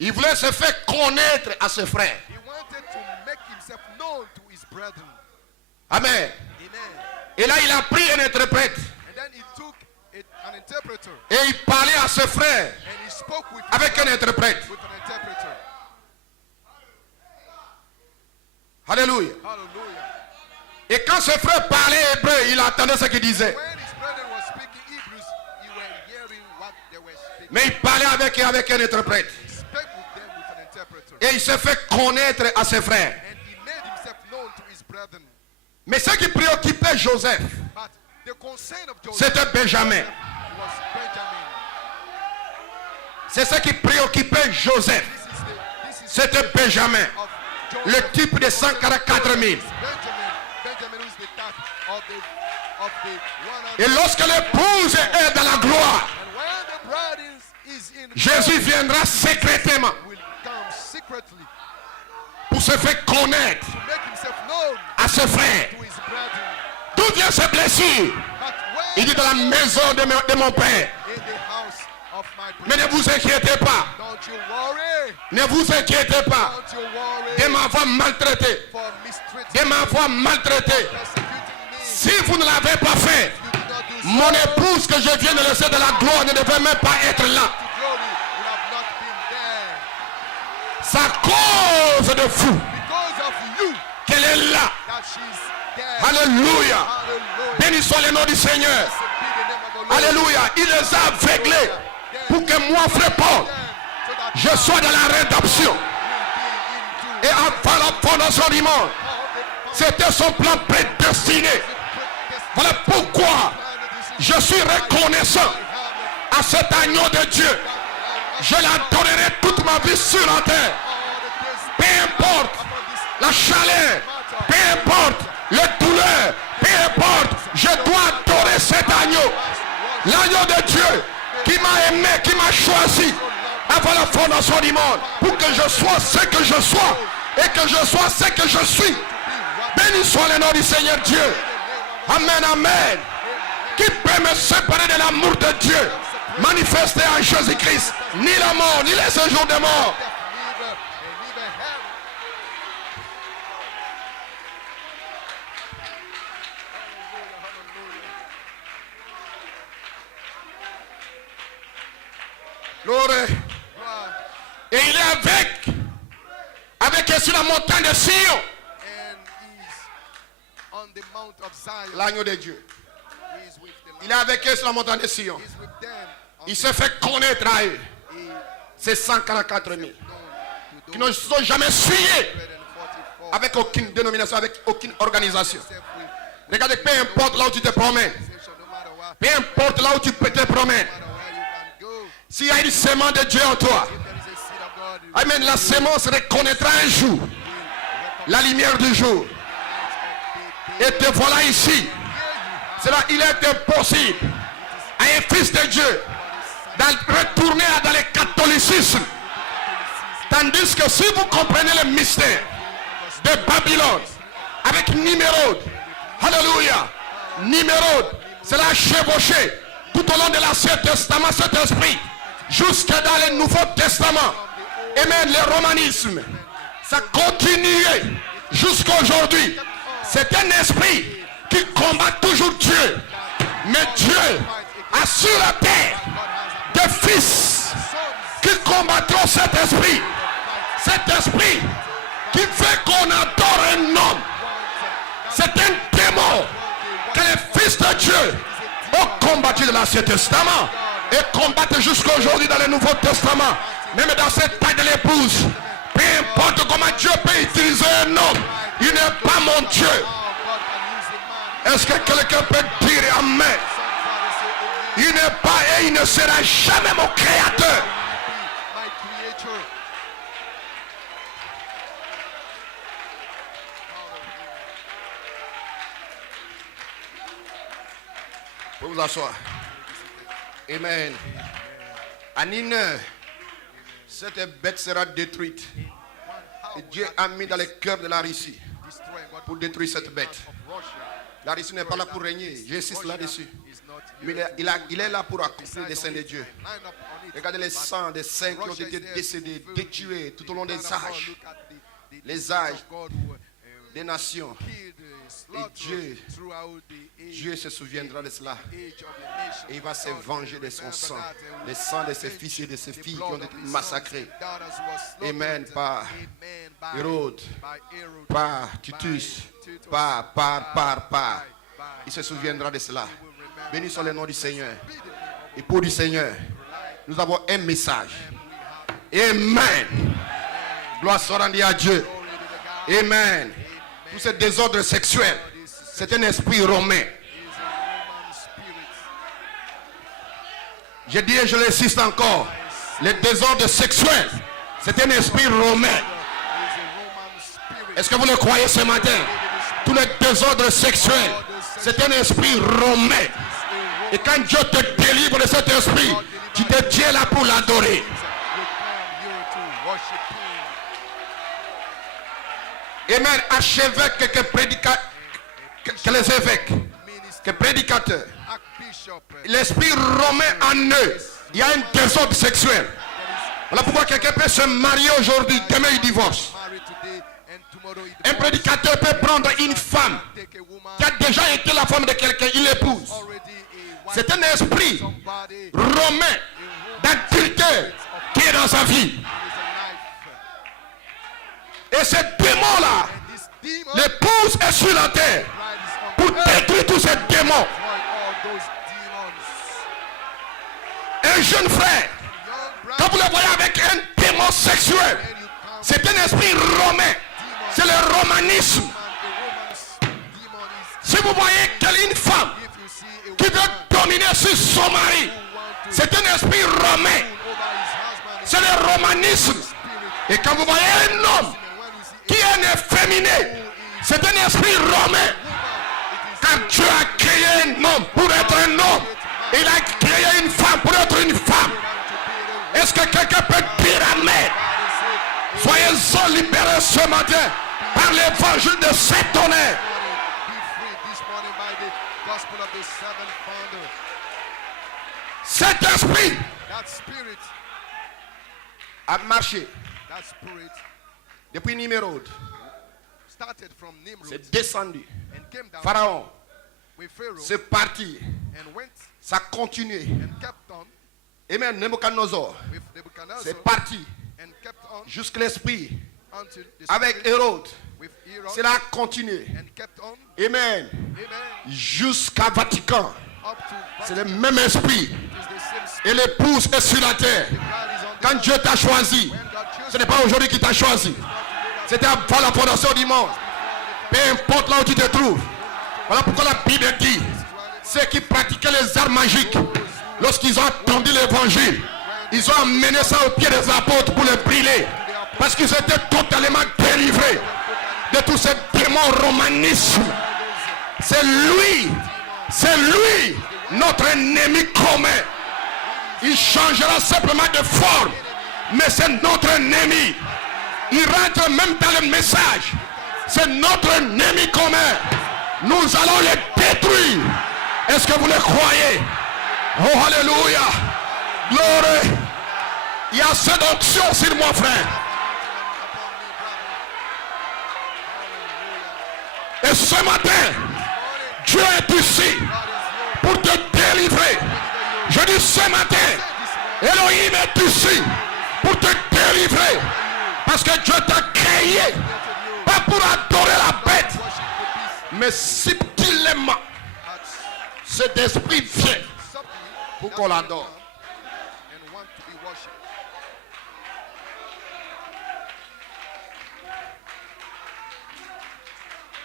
il voulait se faire connaître à ses frères. Amen. Et là, il a pris un interprète. an interpreter. Et il parlait à ses frères And he spoke with avec un interprète. with an interpreter. Alléluia. Hallelujah. Et quand ses frères parlaient hébreu, il entendait ce qu'il disait. When his brethren were speaking Hebrews, you were hearing what they were speaking. Mais il parlait avec un interprète. He spoke with them with an interpreter. Et il se fait connaître à ses frères. And he made himself known to his brethren. Mais ce qui préoccupait Joseph, But the concern of Joseph c'était Benjamin. was Benjamin. C'est ce qui préoccupait Joseph. This is C'était Benjamin, of le Joseph. type de 144 000. Benjamin who is the type of the 100. Et lorsque l'épouse est dans la gloire, And when the bride is in Jésus viendra secrètement will come secretly pour se faire connaître to make himself known à ses frères. to his brethren. D'où viennent ces blessures? But when Il dit dans la maison de mon père. in the house of my Mais brethren, ne vous inquiétez pas. don't you worry, Ne vous inquiétez pas don't you worry de m'avoir maltraité. for mistreating De m'avoir maltraité. persecuting me. Si vous ne l'avez pas fait, You did not do so. mon épouse que je viens de laisser de la gloire ne devait même pas être là. To glory would have not been there. C'est à cause de vous Because of you qu'elle est là. that she's there. Alléluia. Hallelujah. Béni soit le nom du Seigneur. Blessed be the name of the Lord. Alléluia. Il les a aveuglés pour que moi, frère Paul, So that je sois dans la rédemption. will be into Et avant la fondation du monde, c'était son plan prédestiné. Voilà pourquoi je suis reconnaissant à cet agneau de Dieu. Je l'adorerai toute ma vie sur la terre. Peu importe la chaleur, peu importe les douleurs, peu importe, je dois adorer cet agneau. L'agneau de Dieu qui m'a aimé, qui m'a choisi avant la fondation du monde pour que je sois ce que je sois et que je sois ce que je suis. Béni soit le nom du Seigneur Dieu. Amen, amen. Qui peut me séparer de l'amour de Dieu manifesté en Jésus-Christ? Ni la mort, ni les séjours de mort. neither hell. Gloire. Et il est avec sur la montagne de Sion, And he's on the mount of Zion. l'agneau de Dieu. He's with the Il Lamb. est avec eux sur la montagne de Sion. He's with them. Il se fait connaître à eux. He C'est 144 000 known to qui those ne sont jamais suyés 144 avec aucune dénomination, avec aucune organisation. except with Regardez, peu importe là où tu te promènes, organization, no matter what, peu importe là où tu peux te promener, no matter where you can go. s'il y a une sémence de Dieu en toi, If there is a seed of God, you amen, la sémence reconnaîtra un jour la lumière du jour. Et te voilà ici. Cela, il est impossible à un fils de Dieu de retourner dans le catholicisme. Tandis que si vous comprenez le mystère de Babylone avec Nimérode, alléluia, Nimérode, cela a chevauché tout au long de l'Ancien Testament cet esprit, jusque dans le Nouveau Testament. Et même le romanisme, ça continue jusqu'à aujourd'hui. C'est un esprit qui combat toujours Dieu. Mais Dieu a sur la terre des fils qui combattront cet esprit. Cet esprit qui fait qu'on adore un homme. C'est un démon que les fils de Dieu ont combattu dans l'Ancien Testament et combattent jusqu'à aujourd'hui dans le Nouveau Testament. Même dans cette taille de l'épouse, peu importe comment Dieu peut utiliser un homme, il n'est pas mon Dieu. Est-ce que quelqu'un peut dire Amen? Il n'est pas et il ne sera jamais mon créateur. my creator. Vous vous asseoir. Amen. En une heure, cette bête sera détruite. Et Dieu a mis dans le cœur de la Russie pour détruire cette bête. La Russie n'est pas là pour régner. J'insiste là-dessus. Mais il est là pour accomplir le dessein de Dieu. Regardez les sangs des saints qui ont été décédés, détués tout au long des âges. Les âges. des nations. killed, slaughtered Dieu- throughout the age, Dieu se souviendra de cela. age of the nation. Et il va se God venger will de son remember sang, that and will le sang de ses avenge fils et de ses the filles qui blood ont of été his sons massacrés. and daughters who were slaughtered. Amen. Par Amen. By Hérode, Herod, par by Titus, Titus, par. by- Il se souviendra de cela. He will remember Béni soit le nom du Seigneur. Be the name of Et pour du Seigneur, nous avons un message. we have. Amen. Gloire soit rendue à Dieu. Glory to the God. Amen. Tout ce désordre sexuel, c'est un esprit romain. He is a Roman spirit. Je dis et je l'insiste encore. Le désordre sexuel, c'est un esprit romain. He is a Roman spirit. Est-ce que vous le croyez ce matin? Tout le désordre sexuel, c'est un esprit romain. Et quand Dieu te délivre de cet esprit, tu te tiens là pour l'adorer. You come here to worship Him. Amen. Archevêque que les évêques, Minister, que prédicateurs. Archbishop, L'esprit romain en eux, il y a un désordre sexuel. Voilà pourquoi quelqu'un peut se marier aujourd'hui, demain il divorce. married today and tomorrow he Un divorces. prédicateur peut prendre une femme Take a woman qui a déjà été la femme de quelqu'un, il l'épouse. already a wife, C'est un esprit somebody romain d'adultère qui est dans sa vie. is a Et ce démon-là, knife. This demon l'épouse est sur la terre bride is on pour earth. détruire tous ces démons. Destroy all those demons. Un jeune frère, Young quand bride, vous le voyez avec un démon sexuel, when you come, c'est un esprit romain. C'est le romanisme. man, a woman's demon is. Si vous voyez une femme If you see a qui woman veut dominer sur son mari, who want to c'est un esprit romain. rule over his husband, C'est le romanisme. spirit. Et quand vous voyez un homme And when you see qui est efféminé, c'est un esprit romain. Car Dieu a créé un homme pour être un homme. Il a créé une femme pour être une femme. Est-ce que quelqu'un peut dire amen? Soyez-en libérés ce matin par l'évangile de cet tonnerre. be free this morning by the gospel of the seventh founder. Cet esprit That spirit, a marché that spirit depuis Nimrod. started from Nimrod C'est descendu. and came down Pharaon, with Pharaoh c'est parti. and went Ça continue. and kept on Et même Nebuchadnezzar, with Nebuchadnezzar c'est parti and kept on jusqu'à l'esprit. until the Avec spirit Hérode, with Herod cela a continué. and kept on, Amen. amen, Jusqu'à Vatican. up to C'est le Vatican. même esprit. It is the same spirit. Et l'épouse est sur la terre. God is on the Quand earth. Dieu t'a choisi, When God chose ce n'est pas aujourd'hui qu'il t'a choisi. C'était avant la fondation du monde. Peu importe là où tu te trouves. Voilà pourquoi la Bible dit, ceux qui pratiquaient les arts magiques, lorsqu'ils ont entendu l'évangile, ils ont amené ça au pied des apôtres pour le brûler. Parce qu'ils étaient totalement délivrés de tous ces démons romanisme. C'est lui, notre ennemi commun. Il changera simplement de forme, mais c'est notre ennemi. Il rentre même dans le message. C'est notre ennemi commun. Nous allons le détruire. Est-ce que vous le croyez? Oh, alléluia. Gloire. Il y a cette onction sur moi, frère. Et ce matin, Dieu est ici pour te délivrer. Je dis ce matin, Elohim est ici pour te délivrer. Parce que Dieu t'a créé, pas pour adorer la bête, mais subtilement, cet esprit vient pour qu'on l'adore. and want to be worshipped.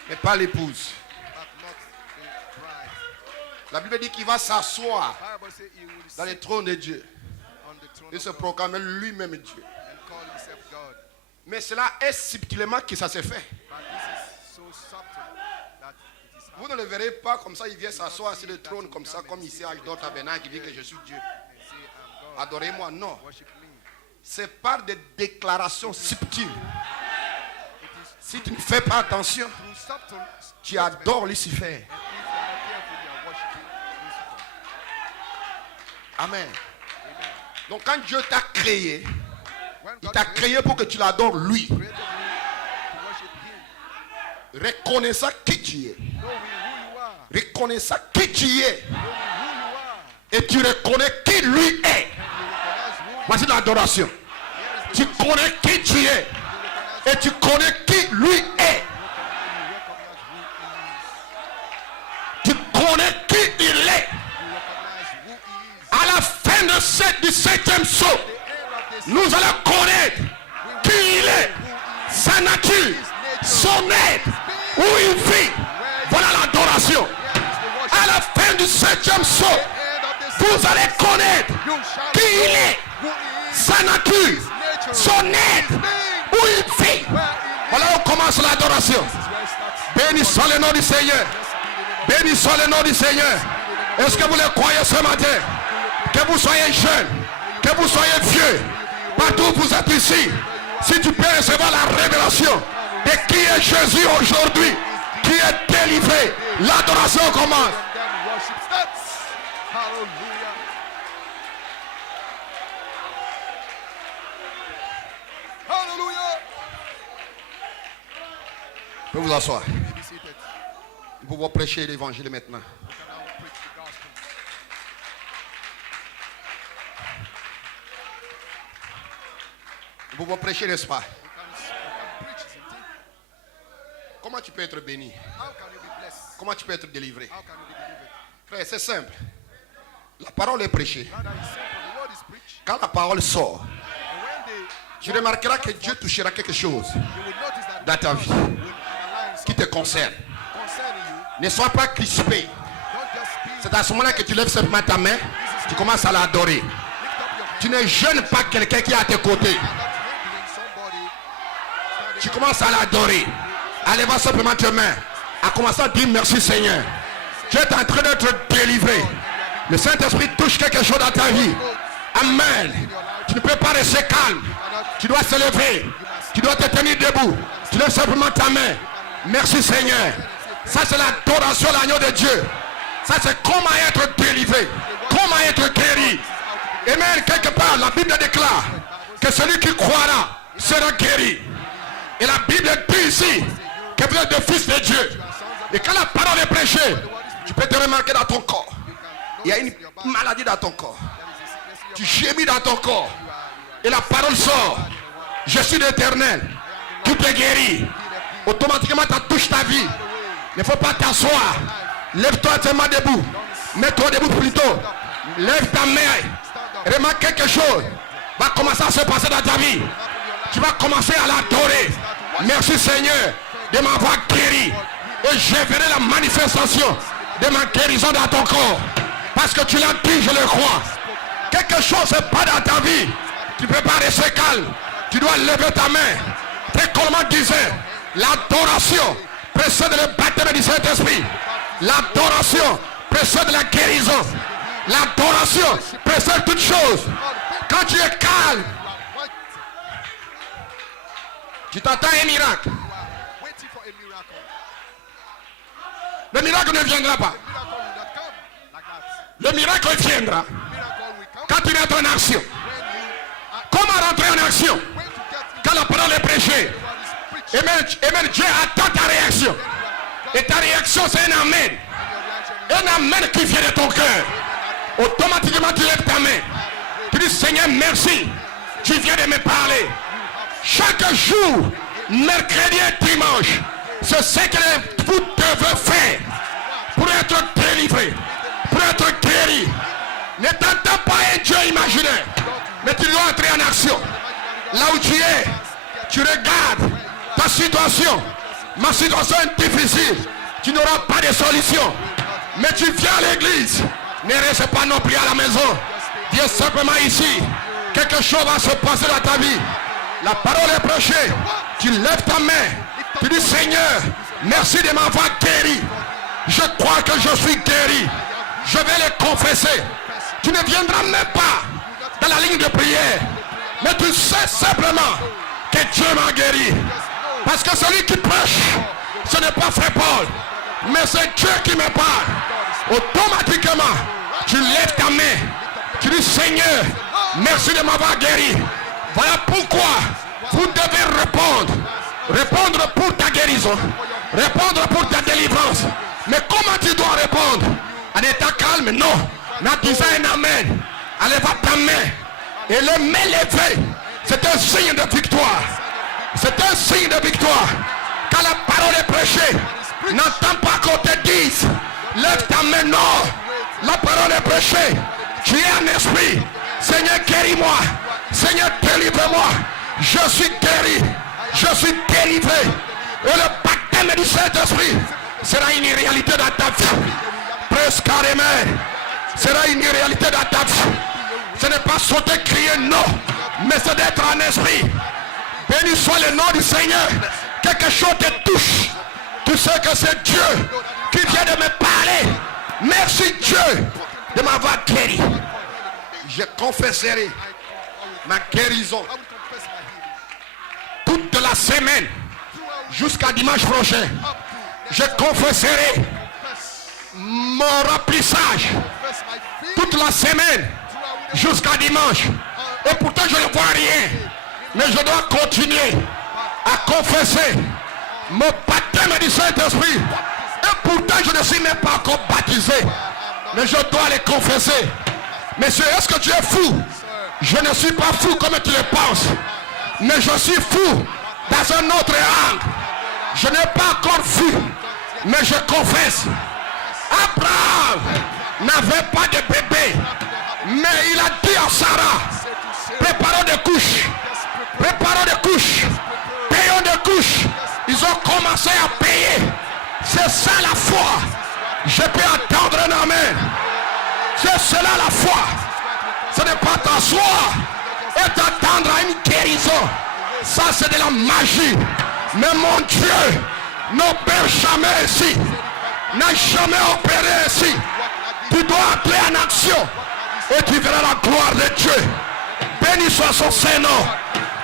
Mais pas l'épouse. But not the bride. La Bible dit qu'il va s'asseoir Bible says he will dans le sit trône de Dieu on the throne et of se God proclamer lui-même Dieu. and call himself God. Mais cela est subtilement que ça se fait. But this is so subtle that it is Vous ne le verrez pas comme ça, il vient s'asseoir sur le trône comme ça, comme ici à Agdor Tabernacle, qui dit que je suis Dieu. and say, I'm God. Adorez-moi, non. Worship me. C'est par des déclarations subtiles. Si tu ne fais pas attention, Through subtle tu adores Lucifer. and if you are not careful, you are worshiping Lucifer. Amen. Donc quand Dieu t'a créé, When il God t'a créé pour que tu l'adores lui. created you to worship him, Reconnaissant qui tu es. Knowing who you are. Reconnaissant qui tu es. Knowing who you are. Et tu reconnais qui lui est. And you recognize who Voici l'adoration. he is. Tu connais qui tu es. Et tu connais qui lui est. Tu connais qui il est. À la fin de du 7e saut, nous allons connaître qui il est, sa nature, son être, où il vit. Voilà l'adoration. À la fin du 7e saut, vous allez connaître qui il est, sa nature, son être, où il vit. Voilà où commence l'adoration. Bénissons le nom du Seigneur. Bénissons le nom du Seigneur. Est-ce que vous le croyez ce matin? Que vous soyez jeune, que vous soyez vieux, partout où vous êtes ici, si tu peux recevoir la révélation de qui est Jésus aujourd'hui, qui est délivré, l'adoration commence. Then worship starts. Hallelujah. Hallelujah. Vous pouvez vous asseoir. Be seated. Vous pouvez prêcher l'évangile maintenant. We can now preach the gospel. Vous pouvez prêcher, n'est-ce pas? We can preach, isn't it? Comment tu peux être béni? How can you be blessed? Comment tu peux être délivré? How can you be delivered? Frère, c'est simple. La parole est prêchée. Rather, it's simple. The word is preached. Quand la parole sort, And when they, tu remarqueras que Dieu touchera quelque chose you will notice that dans ta vie will align qui te something concerne. concerning you. Ne sois pas crispé. Don't just be. C'est à ce moment-là que tu lèves simplement ta main, tu commences à l'adorer. Lift up your hand. Tu ne gênes pas quelqu'un qui est à tes côtés. Not hindering somebody. Standing Tu commences à l'adorer. En levant simplement tes mains. En commençant à dire merci Seigneur. Tu es en train d'être délivré. Le Saint-Esprit touche quelque chose dans ta vie. Amen. Tu ne peux pas rester calme. Tu dois se lever. Tu dois te tenir debout. Tu lèves simplement ta main. Merci Seigneur. Ça c'est l'adoration de l'agneau de Dieu. Ça c'est comment être délivré. Comment être guéri. Amen. Quelque part la Bible déclare que celui qui croira sera guéri. Et la Bible dit ici que vous êtes des fils de Dieu. Et quand la parole est prêchée, tu peux te remarquer dans ton corps. Il y a une maladie dans ton corps. Tu gémis dans ton corps. Et la parole sort. Je suis l'Éternel. Tout est guéri. Automatiquement, ça touche ta vie. Il ne faut pas t'asseoir. Lève-toi seulement debout. Mets-toi debout plutôt. Lève ta main. Remarque quelque chose va commencer à se passer dans ta vie. Tu vas commencer à l'adorer. Merci Seigneur de m'avoir guéri. Et je verrai la manifestation de ma guérison dans ton corps. Parce que tu l'as dit, je le crois. Quelque chose n'est pas dans ta vie. Tu ne peux pas rester calme. Tu dois lever ta main. Très Coleman disait, l'adoration précède le baptême du Saint-Esprit. L'adoration précède la guérison. L'adoration précède toute chose. Quand tu es calme, tu t'attends à un miracle. waiting for a miracle. Le miracle ne viendra pas. Miracle will not come like that. Le miracle viendra Miracle will come quand tu rentres en action. when you are Comment rentrer en action? when to get in Quand la parole est prêchée. what is preached. Amen, Dieu attend ta réaction. Et ta réaction c'est un amen. Your reaction is Un amen qui vient de ton cœur. Automatiquement tu lèves ta main. Tu dis Seigneur merci. Tu viens de me parler. Chaque jour, mercredi et dimanche, c'est ce que vous devez faire pour être délivré, pour être guéri. Ne t'attends pas à un Dieu imaginaire, mais tu dois entrer en action. Là où tu es, tu regardes ta situation. Ma situation est difficile. Tu n'auras pas de solution. Mais tu viens à l'église. Ne reste pas non plus à la maison. Viens simplement ici. Quelque chose va se passer dans ta vie. La parole est prêchée. Tu lèves ta main. Tu dis Seigneur, merci de m'avoir guéri. Je crois que je suis guéri. Je vais le confesser. Tu ne viendras même pas dans la ligne de prière. Mais tu sais simplement que Dieu m'a guéri. Parce que celui qui prêche, ce n'est pas Frère Paul, mais c'est Dieu qui me parle. Automatiquement, tu lèves ta main. Tu dis Seigneur, merci de m'avoir guéri. Voilà pourquoi vous devez répondre. Répondre pour ta guérison. Répondre pour ta délivrance. Mais comment tu dois répondre? En état calme, non. En disant un amen. Allez, va ta main. Et le main levée, c'est un signe de victoire. C'est un signe de victoire. Quand la parole est prêchée, n'entends pas qu'on te dise, lève ta main, non. La parole est prêchée. Tu es un esprit. Seigneur, guéris-moi. Seigneur, délivre-moi. Je suis guéri. Je suis délivré. Et le baptême du Saint-Esprit sera une réalité dans ta vie. Presque carrément. Sera une réalité dans ta vie. Ce n'est pas sauter, crier non, mais c'est d'être en esprit. Béni soit le nom du Seigneur. Quelque chose te touche. Tu sais que c'est Dieu qui vient de me parler. Merci Dieu de m'avoir guéri. Je confesserai ma guérison toute la semaine jusqu'à dimanche prochain. Je confesserai mon remplissage toute la semaine jusqu'à dimanche. Et pourtant je ne vois rien. Mais je dois continuer à confesser mon baptême du Saint-Esprit. Et pourtant je ne suis même pas encore baptisé. Mais je dois les confesser. Monsieur, est-ce que tu es fou? Je ne suis pas fou comme tu le penses. Mais je suis fou dans un autre angle. Je n'ai pas encore vu. Mais je confesse. Abraham n'avait pas de bébé. Mais il a dit à Sarah, préparons des couches. Préparons des couches. Payons des couches. Ils ont commencé à payer. C'est ça la foi. Je peux attendre un amen. C'est cela la foi. Ce n'est pas t'asseoir et t'attendre à une guérison. Ça c'est de la magie. Mais mon Dieu n'opère jamais ici. N'a jamais opéré ici. Tu dois entrer en action. Et tu verras la gloire de Dieu. Béni soit son Saint-Nom.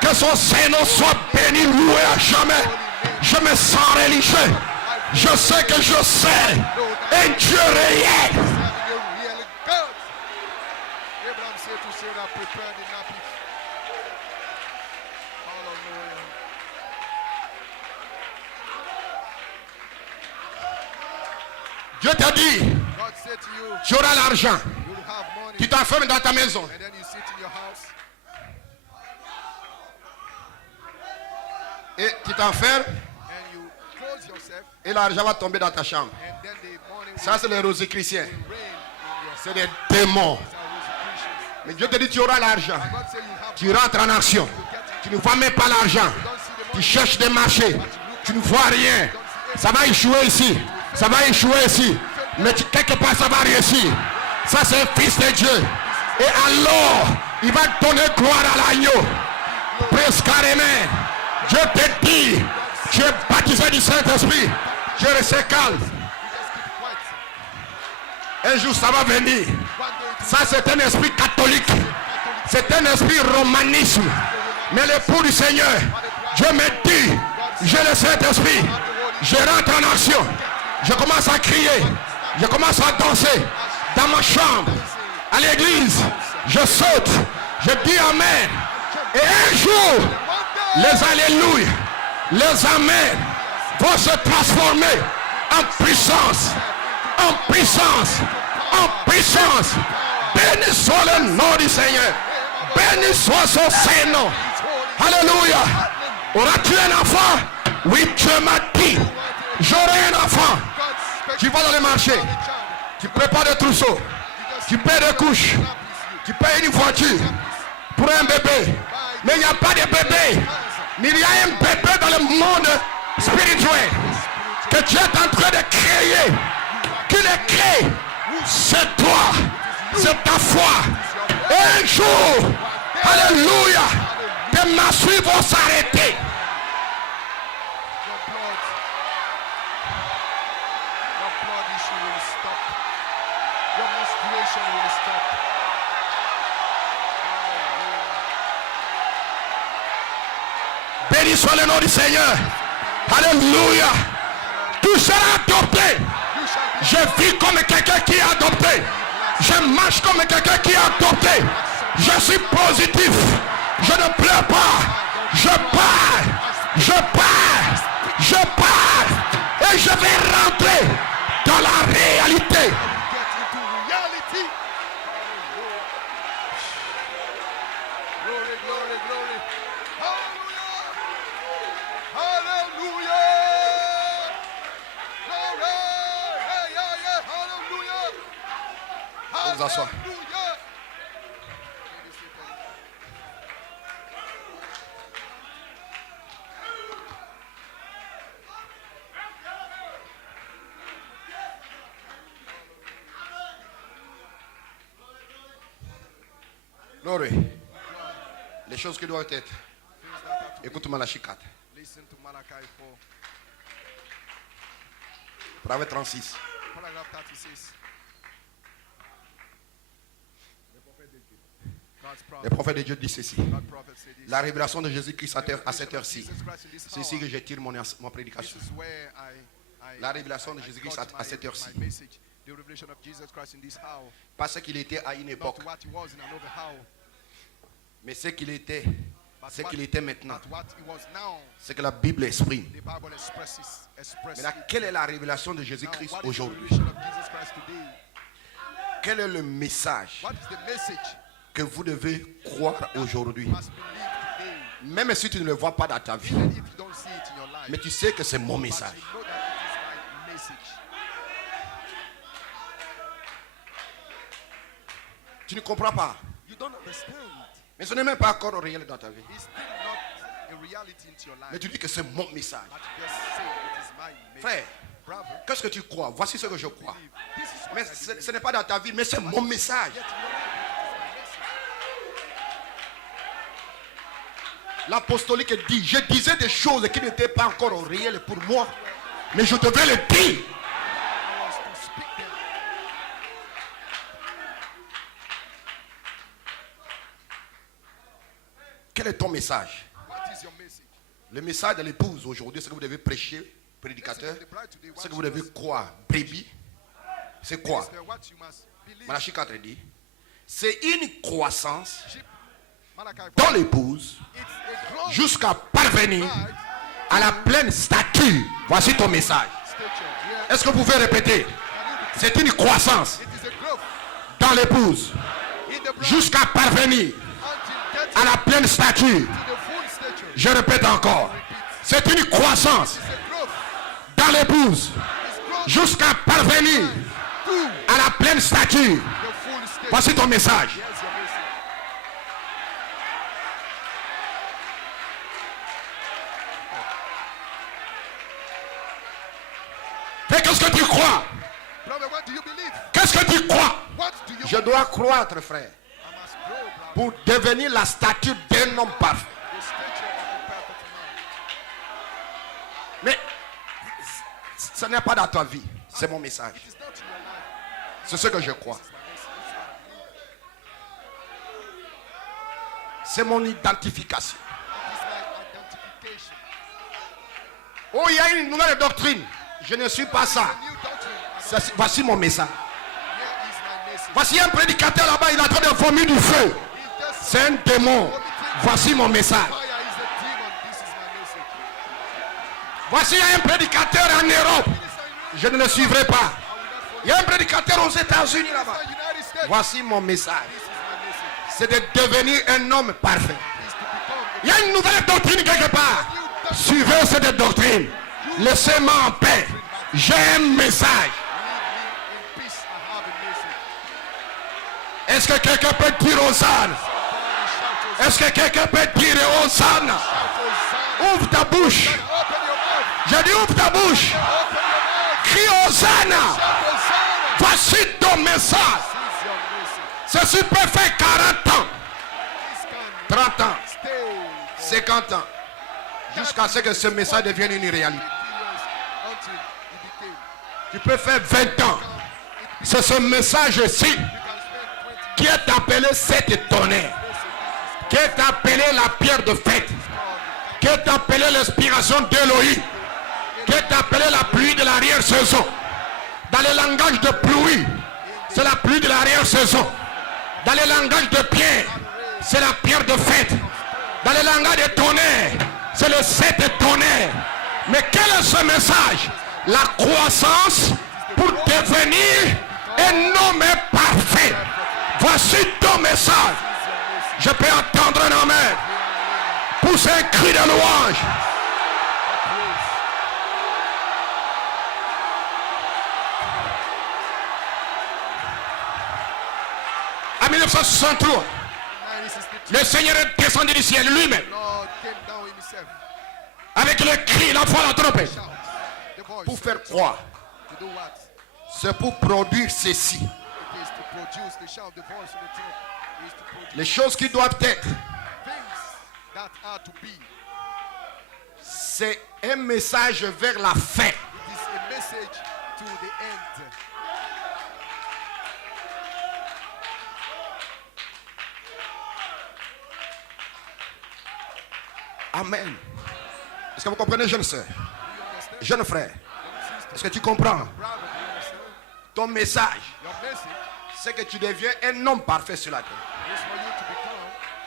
Que son Saint-Nom soit béni, loué à jamais. Je me sens religieux. Je sais que je sais un Dieu réel. Abraham said to Sarah, prepare the napkin. Hallelujah. Dieu t'a dit, God said to you, tu auras l'argent. you'll have money, Tu t'enfermes dans ta maison. and then you sit in your house, Et tu t'enfermes and you close yourself, et l'argent va tomber dans ta chambre. and then the money will Ça c'est les rosicruciens. rain in your C'est des démons. Mais Dieu te dit tu auras l'argent. God said you have Tu rentres en action. Tu ne vois même pas l'argent. Tu cherches des marchés. Tu ne vois rien. Ça va échouer ici. Ça va échouer ici. Mais quelque part ça va réussir. Ça c'est un fils de Dieu. Et alors, il va donner gloire à l'agneau. Presque carrément. Dieu te dit, tu es baptisé du Saint-Esprit. Tu es resté calme. Un jour ça va venir. Ça c'est un esprit catholique. C'est un esprit romanisme. Mais l'époux du Seigneur, Dieu me dit, j'ai le Saint-Esprit. Je rentre en action. Je commence à crier. Je commence à danser dans ma chambre, à l'église. Je saute. Je dis Amen. Et un jour, les alléluia, les Amen vont se transformer en puissance. En puissance. En puissance. Béni soit le nom du Seigneur. Béni soit son Saint-Nom. Alléluia. Auras-tu un enfant? Oui, Dieu m'a dit. J'aurai un enfant. Tu vas dans le marché. Tu prépares des trousseaux. Tu paies des couches. Tu payes une voiture pour un bébé. Mais il n'y a pas de bébé. Mais il y a un bébé dans le monde spirituel que tu es en train de créer. Qui le crée? C'est toi. C'est ta foi. Et un jour, alléluia, tes massifs vont s'arrêter. your blood issue will stop. Your menstruation will stop. Béni soit le nom du Seigneur. Alléluia. Tu seras adopté. Je vis comme quelqu'un qui est adopté. Je marche comme quelqu'un qui est adopté. Je suis positif. Je ne pleure pas. Je pars. Je pars. Je pars. Et je vais rentrer dans la réalité. Get into reality. Glory, glory, glory. Hallelujah. Hallelujah. Glory. Yeah, yeah, yeah. Hallelujah. Vous asseoir. Hallelujah. Glory. Les choses qui doivent être. Things that have to be. Écoute Malachie 4. Listen to Malachi 4. Proverbe 36. Paragraph 36. God's Les prophet. prophètes de Dieu disent ceci. God prophet said this. La révélation de Jésus-Christ à cette heure-ci. Jesus Christ in this C'est ici hour. que je tire mon This prédication. is where La révélation de Jésus-Christ got à cette heure-ci. my message. The revelation of Jesus Christ in this hour. Pas ce qu'il était à une Not époque, what he was in another hour, mais ce qu'il était, but ce qu'il était maintenant. but what he was now. Ce que la Bible exprime. The Bible expresses Maintenant, quelle est la révélation de Now, Jésus-Christ what is the aujourd'hui? revelation of Jesus Christ today? Quel est le message What is the message que vous devez croire aujourd'hui? you must believe today? Même si tu ne le vois pas dans ta vie, Even if you don't see it in your life, mais tu sais que c'est mon but message. you know that it is my message. Tu ne comprends pas. You don't understand. Mais ce n'est même pas encore réel dans ta vie. It's still not a reality into your life. Mais tu dis que c'est mon message. But you just say it is my message. Frère, Brother, qu'est-ce que tu crois? Voici ce que je crois. believe. This is what Mais I believe. ce n'est pas dans ta vie, mais c'est mon message. Yet you know that it is my message. L'apostolique dit, je disais des choses qui n'étaient pas encore réelles pour moi, mais je devais le dire. I was to speak them. Quel est ton message? What is your message? Le message de l'épouse aujourd'hui, ce que vous devez prêcher, prédicateur, Message of the bride today, what ce que you vous devez must croire, bébé, c'est quoi? minister, what you must believe. Malachie 4 dit, c'est une croissance Sheep. Malachi 4. dans l'épouse It's a growth jusqu'à parvenir right à la pleine stature. Voici ton message. stature. Yeah. Est-ce que vous pouvez répéter? Can you C'est une croissance It is a growth dans l'épouse in the bride jusqu'à parvenir until getting à la pleine stature. to the full stature. Je répète encore. C'est une croissance It's a growth. dans l'épouse It's growth jusqu'à parvenir to à la pleine stature. the full stature. Voici ton message. Here's your message. Mais qu'est-ce que tu crois? Brother, what do you believe? Qu'est-ce que tu crois? What do you Je dois croître, frère, I must grow, brother. pour devenir la stature d'un homme parfait. The stature of a perfect man. Mais ce n'est pas dans ta vie. C'est mon message. It is not in your life. C'est ce que je crois. It's my message. C'est mon identification. It's my identification. Oh, il y a une nouvelle doctrine. Je ne suis pas ça. A new doctrine. Voici mon message. Here is my message. Voici un prédicateur là-bas, il est en train de vomir du feu. He's just C'est un démon. Voici mon message. fire is a demon. This is my message. Voici un prédicateur en Europe. Je ne le suivrai pas. Il y a un prédicateur aux États-Unis là-bas. United States. Voici mon message. This is my message. C'est de devenir un homme parfait. Is to become Il y a une nouvelle doctrine quelque part. Suivez cette doctrine. Laissez-moi en paix. J'ai un message. in peace. I have a message. Est-ce que quelqu'un peut dire Hosanna? Est-ce que quelqu'un peut dire Hosanna? Ouvre ta bouche. Open your mouth. Je dis ouvre ta bouche. Open your mouth. Crie Hosanna. Hosanna. Voici ton message. This is your message. Ceci peut faire 40 ans, This can 30 ans, stay for 50 ans. Jusqu'à ce que ce message devienne une réalité. 50 years until it became. Tu peux faire 20 ans. C'est ce message-ci You can spend 20 qui est appelé cette tonnerre, qui est appelé la pierre de fête, qui est appelé l'inspiration d'Élohim, qui est appelé la pluie de l'arrière-saison. Dans le langage de pluie, c'est la pluie de l'arrière-saison. Dans le langage de pierre, c'est la pierre de fête. Dans le langage de tonnerre, c'est le 7 tonnerre. Mais quel est ce message? la croissance pour devenir un homme parfait. Voici ton message. Je peux entendre un amen. Pousse un cri de louange. En 1963, le Seigneur est descendu du ciel lui-même. Lord came down himself. Avec le cri, la voix, la trompette. Shout. The voice. Pour faire croire. To do what? C'est pour produire ceci. It is to produce the shout, the voice, and the trumpet. It is to produce Les choses qui doivent être. things that are to be. C'est un message vers la fin. It is a message to the end. Amen. Est-ce que vous comprenez, jeune soeur? Do you understand? Jeune frère, Young sister, est-ce que tu comprends? brother, do you understand? Ton message, Your message c'est que tu deviens un homme parfait sur la terre. is for you to become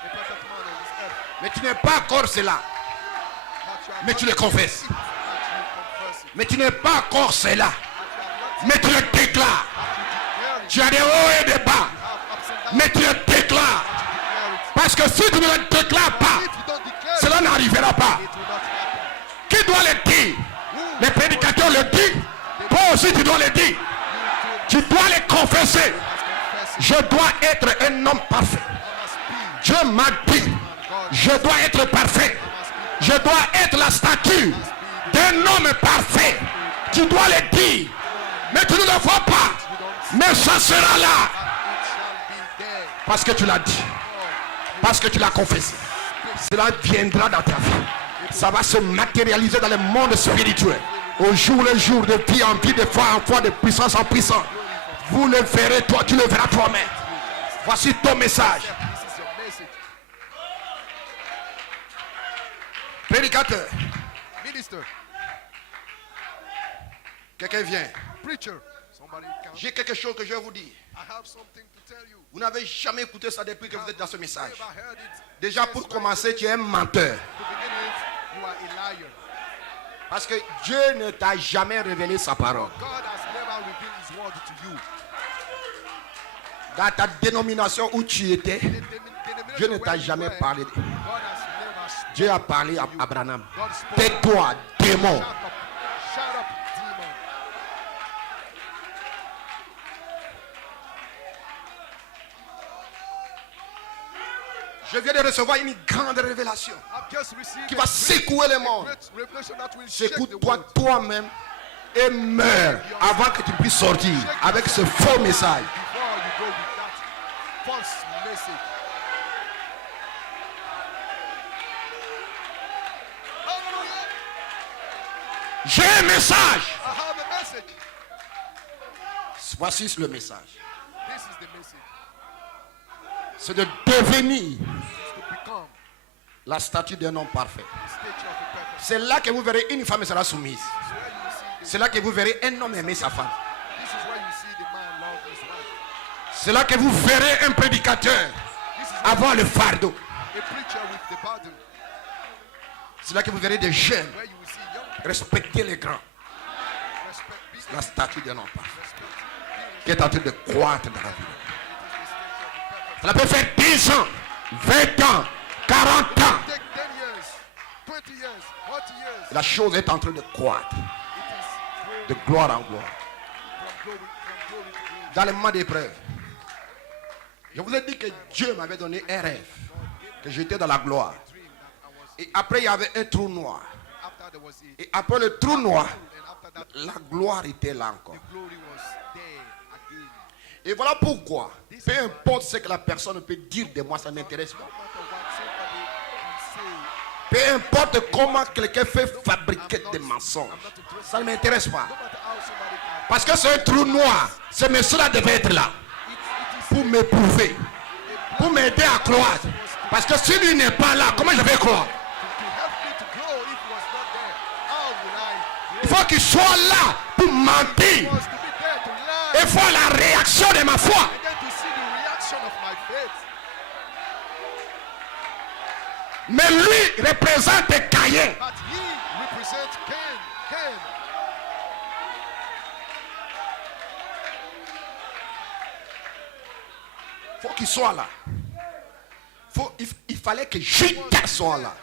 a perfect man on this earth. Mais tu n'es pas encore cela. But you are Mais not tu le confesses. it, but you confess it. Mais tu n'es pas encore cela. But you have not Mais tu le déclares. declared it. Tu as des hauts et des bas. Have ups and downs. Mais tu le déclares. Declare it. Parce que si tu ne le déclares pas, If you don't declare cela it, n'arrivera pas. it will not happen. Qui doit le dire? Les prédicateurs le disent. Toi aussi tu dois le dire. Tu dois le confesser. Je dois être un homme parfait. Dieu m'a dit, je dois être parfait. Je dois être la statue d'un homme parfait. Tu dois le dire. Mais tu ne le vois pas. Mais ça sera là. It shall be there. Parce que tu l'as dit. Parce que tu l'as confessé. Cela viendra dans ta vie. Ça va se matérialiser dans le monde spirituel. Au jour le jour, de vie en vie, de foi en foi, de puissance en puissance. Vous le verrez, toi, tu le verras toi-même. Voici ton message. This is your message. Prédicateur, Minister, quelqu'un vient. preacher, somebody come. J'ai quelque chose que je vais vous dire. I have something to tell you. Vous n'avez jamais écouté ça depuis que vous êtes dans ce message. Never heard it. Déjà, pour commencer, tu es un menteur. To begin with, you are a liar. Parce que Dieu ne t'a jamais révélé sa parole. God has never revealed his word to you. Dans ta dénomination où tu étais, Dieu ne t'a jamais parlé. God has never spoken. Dieu a parlé à Abraham. God spoke. Tais-toi, démon. Shut up, demon. Je viens de recevoir une grande révélation I've just received qui a va great- secouer le monde. great revelation that will shake the Secoue-toi world. toi-même et meurs avant que tu puisses sortir avec ce faux message. Before you go with that false message. Hallelujah. J'ai un message. I have a message. Voici le message. This is the message. C'est de devenir To become la statue d'un homme parfait. the statue of a perfect. C'est là que vous verrez une femme sera soumise. This is where you see the, C'est là que vous verrez un homme aimer sa femme. this is where you see the man love his wife. C'est là que vous verrez un prédicateur This is where avoir le fardeau. a preacher with the burden. C'est là que vous verrez des jeunes Where you will see young people respecter les grands. respect, be La statue d'un homme parfait respect, qui est en train de croître dans la vie. the statue of the perfect. Cela peut faire 10 ans, 20 ans, 40 ans. Take 10 years, 20 years, 40 years. La chose est en train de croître It is de gloire en gloire. from glory to glory. Dans les moments d'épreuve, je vous ai dit que Dieu m'avait donné un rêve, que j'étais dans la gloire. Dream that I was Et après, il y avait un trou noir. after there was a Et après le trou noir, and after that la gloire était là encore. glory was there again. Et voilà pourquoi, peu importe ce que la personne peut dire de moi, ça ne m'intéresse pas. No matter what somebody can say, Peu importe comment quelqu'un fait fabriquer des mensonges, ça ne m'intéresse pas. no matter how somebody can, Parce que c'est un trou noir. Ce monsieur-là devait être là it is pour m'éprouver, pour m'aider à croire. Parce que si lui n'est pas là, comment je vais croire? to help me to grow. If it was not there, how would I Il grow? faut qu'il soit là pour mentir It was to be there to learn et voir la réaction de ma foi. and then to see the reaction of my faith. Mais lui représente Caïn. But he represents Cain. Cain. faut qu'il soit là. Il fallait que Judas soit là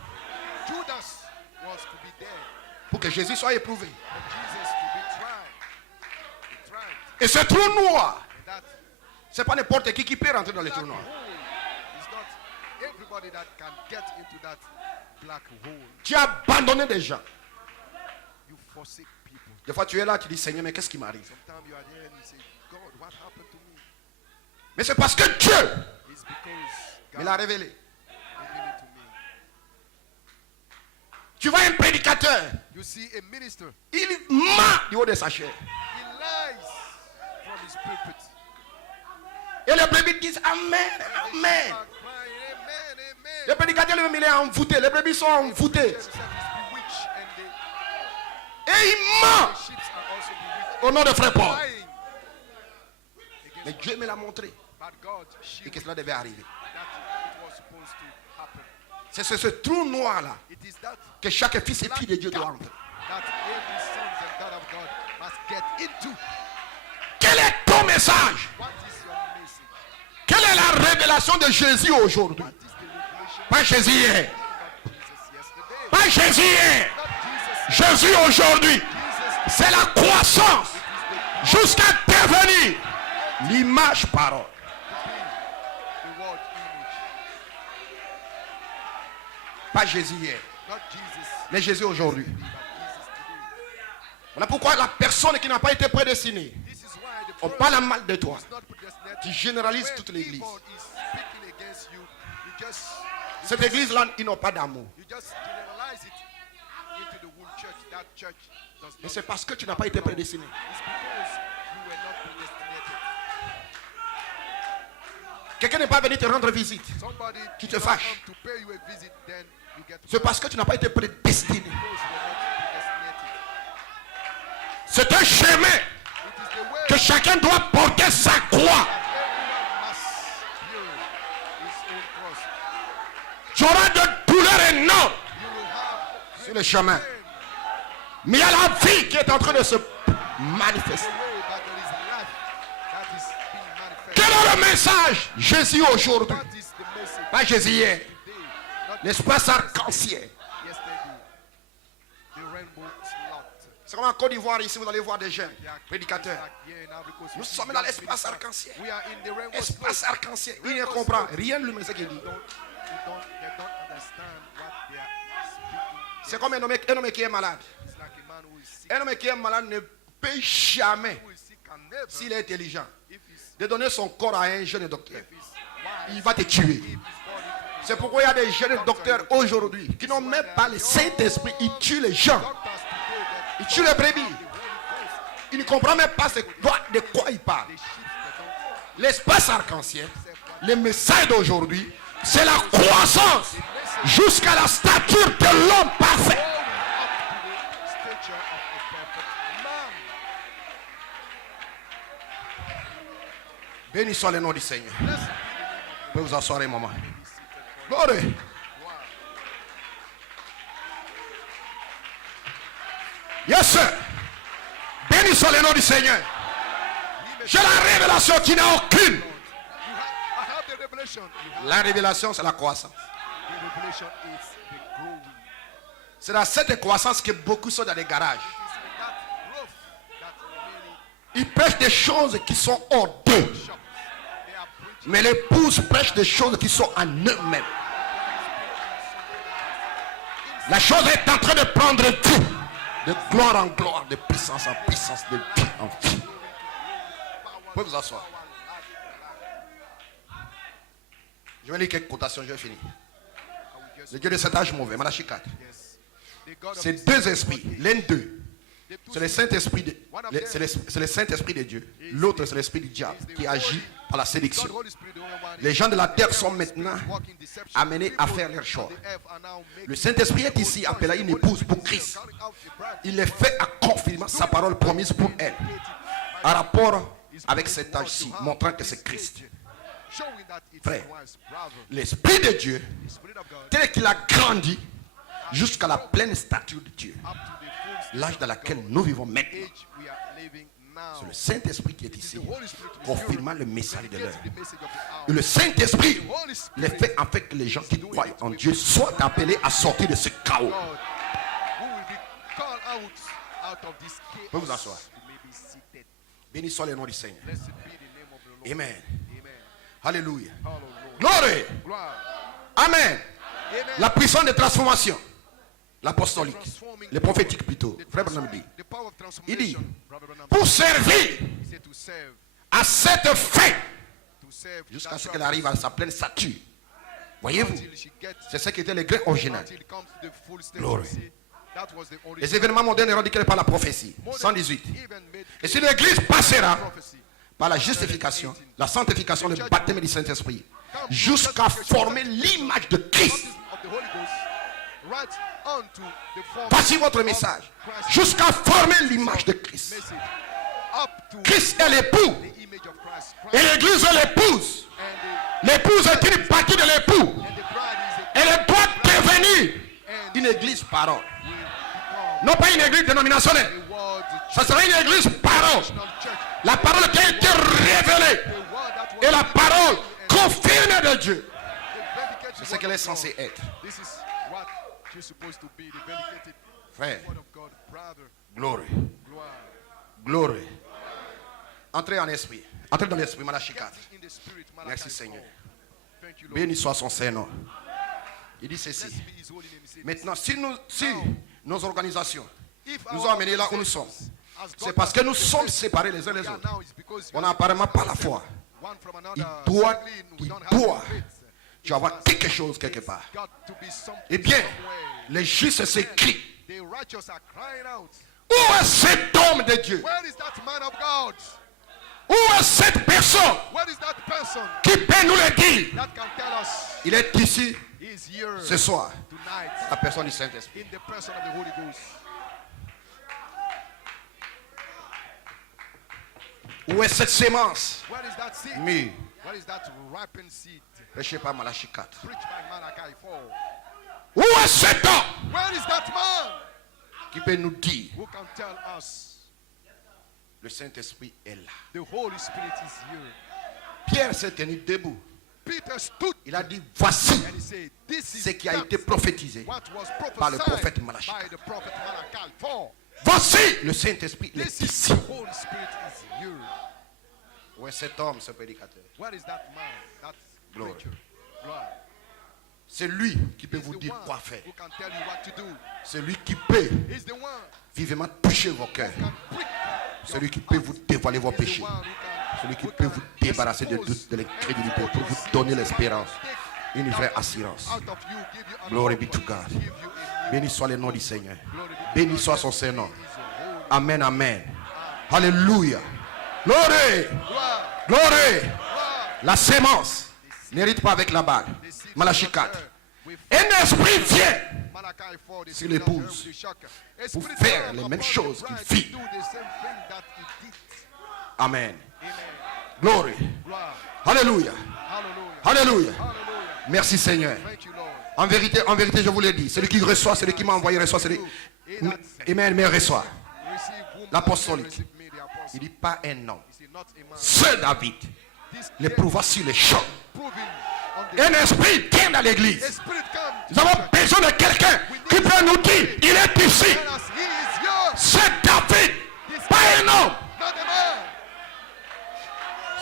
Judas was to be there. pour que Jésus soit éprouvé. Jesus to be tried. Be tried. Et ce trou noir, And that c'est pas n'importe qui peut rentrer dans le trou noir. hole is not everybody that can get into that black hole. Tu as abandonné des gens. You forsake people. Des fois tu es là, tu dis Seigneur, mais qu'est-ce qui m'arrive? Sometimes you are there and you say, God, what happened to me? Mais c'est parce que Dieu It's because me God l'a révélé. revealed it to me. Tu vois un prédicateur, You see a minister, il ment du haut de sa chair. he lies from his pulpit. Et les brebis disent Amen, They Amen. are crying, amen, amen. Le prédicateur lui-même il est envoûté. Les brebis sont envoûtées. Themselves is bewitched and Et il ment the sheep are also bewitched. au nom de Frère Paul. Lying Mais against Dieu me l'a montré. but God Et shielded que cela devait arriver. that it was supposed to happen. C'est ce trou noir-là It is that que chaque fils et fille de Dieu doit entrer. that every sons and daughter of God must get into. Quel est ton message? What is your message? Quelle est la révélation de Jésus aujourd'hui? What is the revelation Pas Jésus hier. of Jesus yesterday? Pas Jésus hier. Not Jesus. Jésus aujourd'hui. Jesus C'est la croissance jusqu'à devenir l'image parole. the word image. Pas Jésus hier, Not Jesus, mais Jésus aujourd'hui. but Jesus today. Voilà pourquoi la personne qui n'a pas été prédestinée, This is why the on person parle mal de toi. is not predestinated. Tu généralises When toute l'église. people is speaking against you, Cette église-là, ils n'ont pas d'amour. you just generalize it into the whole church. That church does Et not. c'est parce que tu n'as pas été prédestiné. It's because you were not predestinated. Quelqu'un n'est pas venu te rendre visite. Somebody Tu te did not fâches. come to pay you a visit, then you get C'est mad parce que tu n'as pas été prédestiné. because you were not predestinated. C'est un chemin It is the way que chacun doit porter sa croix. everyone must bear his own cross. Tu auras de douleurs énormes You will have sur le chemin. pain Mais il y a la vie qui est en train de se manifester. the way, but there is life that is being manifested. Quel est le message? Jésus aujourd'hui. What is the message Pas Jésus hier. today? Not L'espace arc-en-ciel. yesterday. The rainbow slot. C'est comme en Côte d'Ivoire, ici, vous allez voir des jeunes They are prédicateurs. like here in Ivory Coast, Nous you see sommes dans young l'espace ministers. arc-en-ciel. We are in the rainbow Espace slot. arc-en-ciel. Il ne comprend rien de ce qu'il dit. They don't understand what they are speaking. C'est comme un homme qui est malade. It's like a man who is sick. Un homme qui est malade ne peut jamais, Who is sick can never, s'il est intelligent, if he's de donner son corps à un jeune docteur. if he's wise, Il va te tuer. if his body to C'est pourquoi il y a des jeunes docteurs aujourd'hui qui n'ont même pas le Saint-Esprit. Ils tuent les gens. doctors today that Ils tuent les brebis. the Holy Ghost, Ils ne comprennent même pas de quoi ils parlent. the sheep that don't L'espace arc-en-ciel, le message d'aujourd'hui, c'est la croissance jusqu'à la stature de l'homme parfait. up to the stature of a perfect man. Béni soit le nom du Seigneur. Blessed be the name of Vous pouvez vous asseoir un moment. the Lord. Seated for Gloire. Yes, sir. Béni soit le nom du Seigneur. J'ai la révélation qui n'a aucune. I have the revelation. You have La révélation, c'est la croissance. the revelation is the growing. C'est dans cette croissance que beaucoup sont dans les garages. It's in that growth that many Ils prêchent des choses qui sont hors d'eux. shops they are preaching. Mais l'épouse prêche des choses qui sont en eux-mêmes. La chose est en train de prendre vie. De gloire en gloire, de puissance en puissance, de vie en vie. Vous pouvez vous asseoir. Je vais lire quelques quotations, je vais finir. Le Dieu de cet âge mauvais, Malachie 4. Yes. The God of C'est this deux esprits, l'un d'eux. the two C'est le Saint-Esprit de, spirits. c'est le Saint-Esprit de Dieu. L'autre, c'est l'Esprit du diable qui agit par la God, sélection. Holy Spirit, the only one Les is gens de la terre sont Spirit maintenant walking deception. amenés à People faire leur choix. on the earth are now making Le Saint-Esprit est ici appelé à une épouse pour Christ. carrying out the bride. Il est fait à confirmer sa parole promise pour elle. En rapport avec cet âge-ci, montrant que c'est Christ. Showing that it's Frère. Christ. Bravo. L'Esprit de Dieu, The Spirit of God tel qu'il a grandi jusqu'à la pleine stature de Dieu. up to the full state L'âge dans lequel nous vivons maintenant. age we are living now. C'est le Saint-Esprit qui est It is ici, the Holy Spirit who is confirmant here, le message de l'heure. communicating the message of the hour. Et le Saint-Esprit The Holy Spirit, les fait en fait que les gens qui croient en Dieu soient appelés à sortir de ce chaos. God, who will be called out of this chaos. Pouvez vous asseoir. You may be seated. Béni soit le nom du Seigneur. Blessed be the name of the Lord. Amen. Amen. Alléluia. Hallelujah. Gloire. Gloire. Amen. Amen. La puissance de transformation. L'apostolique. Le prophétique plutôt. Frère Branham dit. The power of Il dit, transformation. Brother Branham pour servir he said to serve. à cette fin, To serve. jusqu'à that ce qu'elle purpose, arrive à sa pleine stature. Voyez-vous, until she gets, c'est ce qui était le grain original. until it comes to the full state. Glory. You see, that was the original. Les événements modernes sont indiqués par la prophétie. Modern 118. even made Et si l'Église passera prophecy. par la justification, la sanctification, le baptême du Saint-Esprit, jusqu'à former l'image de Christ. Baptism of the Holy Ghost, right onto the form Voici votre of message. Christ. Jusqu'à former l'image de Christ. Message up to Christ est l'époux. the image of Christ. Et l'Église est l'épouse. L'épouse est une partie de l'époux. And the bride is a Elle doit devenir une église parole. Non pas une église dénominationnelle. word, Ça sera une église parole. church, La parole qui a été révélée. the word that was Et la parole confirmée de Dieu. vindicated C'est ce word qu'elle est of censée God. être. This is what she's supposed to be, the vindicated Frère, word of God. Brother, glory, gloire. glory. Entrez en esprit. Entrez dans l'esprit, Malachi 4. In the spirit, Malachi Merci 4. Seigneur. Thank you, Lord. Béni soit son Saint-Nom. Il dit Blessed ceci. be his holy name. He said, Maintenant, si nos organisations if nous our ont amenés là où nous sommes, has c'est got parce que us nous to sommes this séparés les uns place les we are autres. now is because On we n'a are apparemment pas la foi. one from Il another. doit, Sadly, we il don't have doit, the faith. tu vas avoir quelque chose quelque part. Got to be something Eh bien, somewhere. les justes s'écrient. The righteous are crying out. Où est cet homme de Dieu? Where is that man of God? Où est cette personne Where is that person qui peut nous le dire? that can tell us Il est ici he is here ce soir. tonight La personne du Saint-Esprit. in the person of the Holy Ghost? Où est cette sémence? Where is that seed? Mais, Where is that ripened seed? prêchez par Malachi 4. Preached by Malachi 4. Où est cet homme Where is that man qui peut nous dire? who can tell us Le Saint-Esprit est là. the Holy Spirit is here? Pierre s'est tenu debout. Peter stood Il a dit, voici and he said, this is ce qui a that été prophétisé. what was par le prophète prophesied Malachi. by the prophet Malachi 4. Voici le Saint-Esprit, il This est is ici. the Holy Spirit is here. Où est cet homme, ce prédicateur? Where is that man, that Glory. preacher? Glory. C'est lui qui peut He's vous the dire one quoi faire. who can tell you what to do. C'est lui qui peut He's the one vivement toucher vos cœurs. who can prick Celui your qui peut heart. vous dévoiler vos He's the péchés. one who can- Celui qui who peut can vous débarrasser de expose doute, de l'incrédulité, every pour vous sin donner l'espérance. take Une vraie out assurance. of you, give you an Glory hope, be to God. give you a new Béni soit le nom du Seigneur. glory be to Béni God. soit son Saint-Nom. He is a holy Amen, amen. Alléluia. Glory. gloire. Glory. Gloire. La sémence n'hérite pas avec la balle. The seed Malachi of 4. her with Un esprit vient Malachi 4, the sur seed l'épouse of her with the shock. A pour spirit faire come les upon mêmes the choses bride qu'il fit. to do the same thing that he did. Amen. Amen. Glory. Gloire. Alléluia. Hallelujah. Alléluia. Hallelujah. Merci Seigneur. Thank you, Lord. En vérité, je vous l'ai dit. Celui qui reçoit, celui qui m'a envoyé reçoit. Celui... Amen, mais reçoit. Receive whom L'apostolique. receive me, the apostle. Il dit pas un homme. He said, not a man. Seul David This l'éprouva sur les champs. proving on the Un esprit vient dans a l'église. spirit come Nous avons besoin de quelqu'un qui peut nous dire, il est ici. tell us he is yours, C'est David, pas un homme. not a man.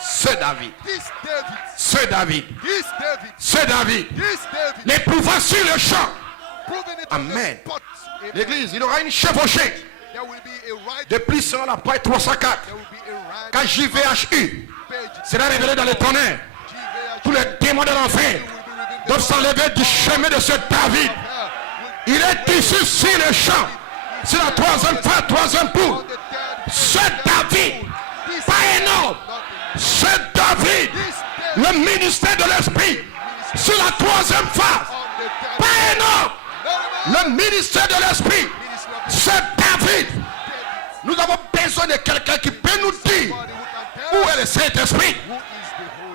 C'est David. This David. C'est David. This David. C'est David. This David. L'éprouva sur le champ. Proving it Amen. on the spot. Amen. L'église, il aura une chevauchée. There will be a right. Depuis sur la page 304. There will be a right Quand JVHU page. sera révélé dans le tonnerre, tous les démons de l'enfer doivent s'enlever du chemin de ce David. Il est ici sur le champ. C'est la troisième fois, troisième coup. Ce David, pas un homme. Ce David, le ministère de l'Esprit, sur la troisième phase. Pas un homme. Le ministère de l'Esprit, c'est David. Nous avons besoin de quelqu'un qui peut nous dire où est le Saint-Esprit.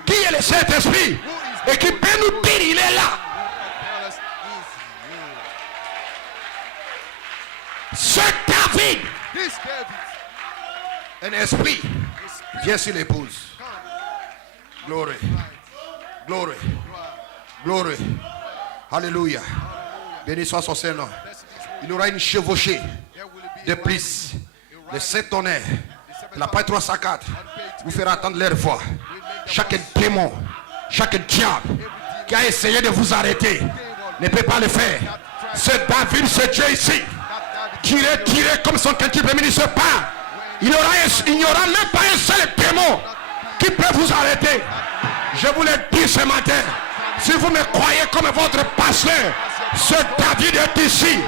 Qui est le Saint-Esprit? Et qui peut nous dire il est là. C'est David. This David. Un esprit vient sur l'épouse. Glory. Glory. Glory. Alléluia. Béni soit son Seigneur. Il y aura une chevauchée de plus. Le Saint-Tonnerre, la paille 304 vous fera attendre leur voix. Chaque démon, chaque diable qui a essayé de vous arrêter ne peut pas le faire. Ce David, ce Dieu ici, tirez comme son quintuple premier ministre part. Il n'y aura même pas un seul démon qui peut vous arrêter. Je vous le dis ce matin. Si vous me croyez comme votre pasteur, ce David est ici.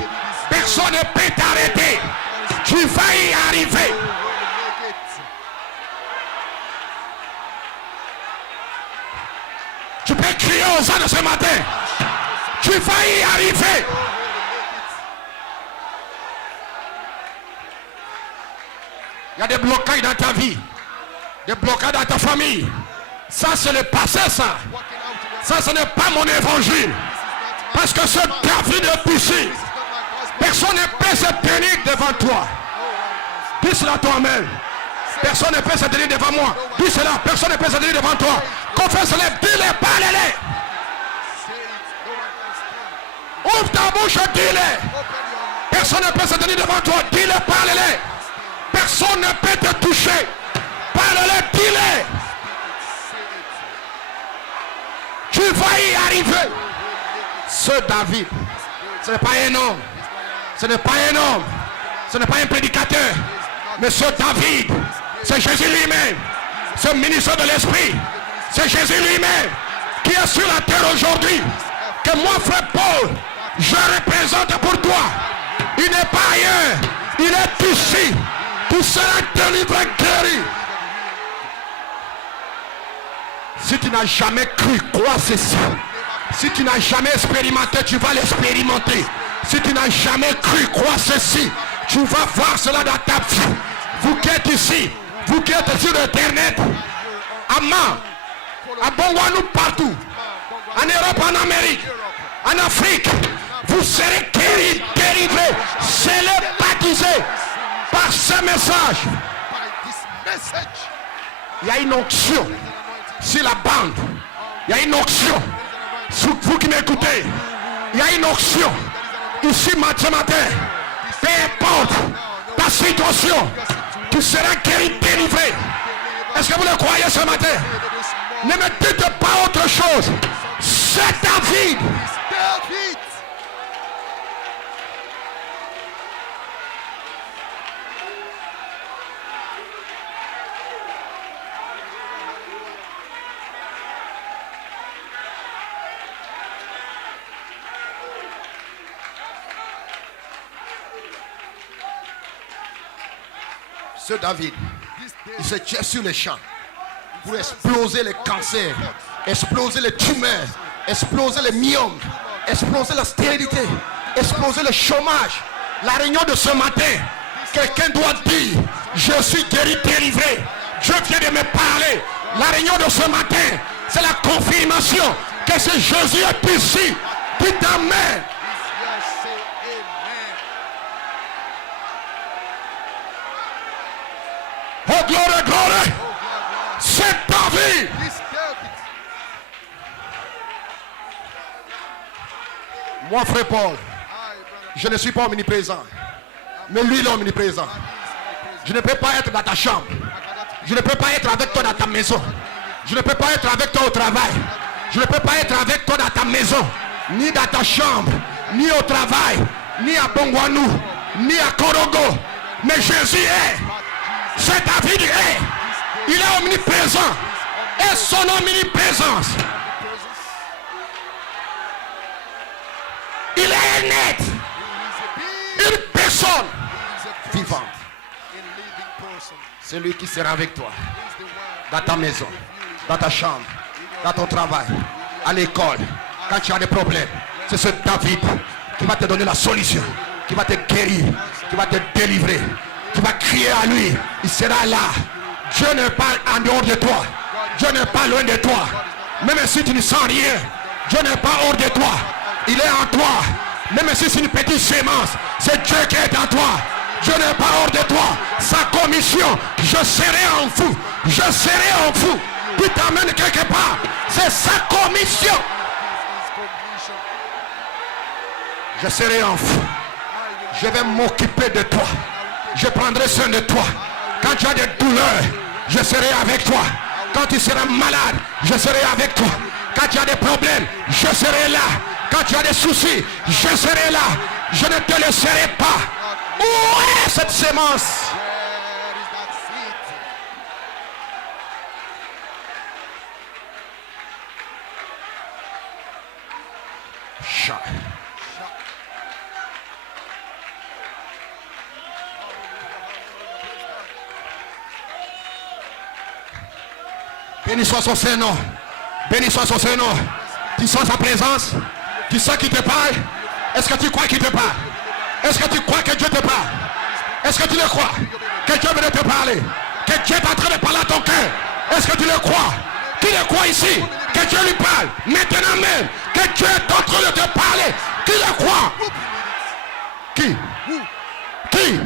Personne ne peut t'arrêter. Tu vas y arriver. Tu peux crier aux ânes ce matin. Tu vas y arriver. Il y a des blocages dans ta vie. Des blocages dans ta famille. Ça c'est le passé ça. Ça ce n'est pas mon évangile. Parce que ce David est ici. Personne ne peut se tenir devant toi. Dis cela toi-même. Personne ne peut se tenir devant moi. Dis cela. Personne ne peut se tenir devant toi. Confesse-le. Dis-le. Parle-le. Ouvre ta bouche. Dis-le. Personne ne peut se tenir devant toi. Dis-le. Parle-le. Personne ne peut te toucher. Parle-le. Dis-le. Tu vas y arriver. Ce David, ce n'est pas un homme. Ce n'est pas un homme. Ce n'est pas un prédicateur. Mais ce David, c'est Jésus lui-même. Ce ministre de l'Esprit, c'est Jésus lui-même qui est sur la terre aujourd'hui. Que moi, frère Paul, je représente pour toi. Il n'est pas ailleurs. Il est ici. Tu seras délivré, guéri. Si tu n'as jamais cru, crois ceci. Si tu n'as jamais expérimenté, tu vas l'expérimenter. Si tu n'as jamais cru, crois ceci. Tu vas voir cela dans ta vie. Vous qui êtes ici, vous qui êtes sur Internet, à Man, à Bongwanou, partout, en Europe, en Amérique, en Afrique, vous serez guéris, délivrés, scellés, baptisés par ce message. Il y a une onction sur la bande. Il y a une onction. Sur vous qui m'écoutez, il y a une onction ici ce matin. Peu importe ta situation, tu seras guéri, délivré. Est-ce que vous le croyez ce matin? Ne me dites pas autre chose. C'est David. Ce David, il se tient sur les champs pour exploser les cancers, exploser les tumeurs, exploser les myomes, exploser la stérilité, exploser le chômage. La réunion de ce matin, quelqu'un doit dire, je suis guéri, délivré. Dieu vient de me parler. La réunion de ce matin, c'est la confirmation que ce Jésus est ici. Dites amen. Oh gloire, gloire. C'est David. Moi, frère Paul, je ne suis pas omniprésent. Mais lui, il est omniprésent. Je ne peux pas être dans ta chambre. Je ne peux pas être avec toi dans ta maison. Je ne peux pas être avec toi au travail. Je ne peux pas être avec toi dans ta maison. Ni dans ta chambre. Ni au travail. Ni à Bongwanou. Ni à Korogo. Mais Jésus est. C'est David est. Il est omniprésent. Et son omniprésence. Il est net. Une personne vivante. C'est lui qui sera avec toi. Dans ta maison. Dans ta chambre. Dans ton travail. À l'école. Quand tu as des problèmes. C'est ce David qui va te donner la solution. Qui va te guérir. Qui va te délivrer. Tu vas crier à lui, il sera là. Dieu n'est pas en dehors de toi. Dieu n'est pas loin de toi. Même si tu ne sens rien, Dieu n'est pas hors de toi. Il est en toi. Même si c'est une petite sémence, c'est Dieu qui est en toi. Dieu n'est pas hors de toi. Sa commission, je serai en vous. Je serai en vous. Qui t'amène quelque part. C'est sa commission. Je serai en vous. Je vais m'occuper de toi. Je prendrai soin de toi. Quand tu as des douleurs, je serai avec toi. Quand tu seras malade, je serai avec toi. Quand tu as des problèmes, je serai là. Quand tu as des soucis, je serai là. Je ne te laisserai pas. Où est cette sémence? Chat. Béni soit son Saint-Nom. Béni soit son Saint-Nom. Tu sens sa présence? Tu sens qu'il te parle? Est-ce que tu crois qu'il te parle? Est-ce que tu crois que Dieu te parle? Est-ce que tu le crois? Que Dieu veut te parler? Que Dieu est en train de parler à ton cœur? Est-ce que tu le crois? Qui le croit ici? Que Dieu lui parle maintenant même. Que Dieu est en train de te parler. Qui le croit? Qui? Qui?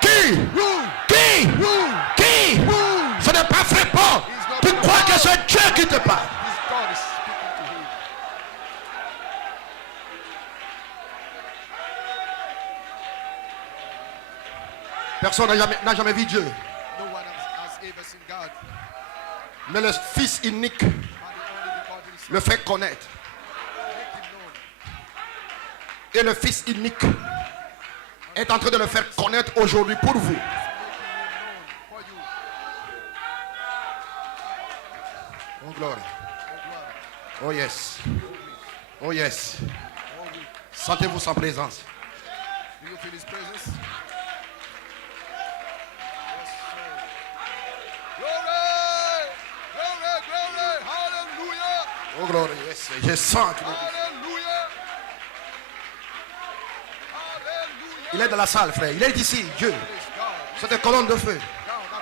Qui? Qui? Qui? Ce n'est pas vrai Paul. Tu crois que c'est Dieu qui te parle? Personne n'a jamais vu Dieu. Mais le Fils unique le fait connaître. Et le Fils unique est en train de le faire connaître aujourd'hui pour vous. Oh gloire. Oh yes. Oh yes. Sentez-vous sa présence. Do you feel his presence? Glory! Glory, glory! Hallelujah! Oh gloire, yes. Je sens qu'il est... Hallelujah! Hallelujah! Il est dans la salle, frère. Il est ici, Dieu. Praise God. C'est une colonne de feu.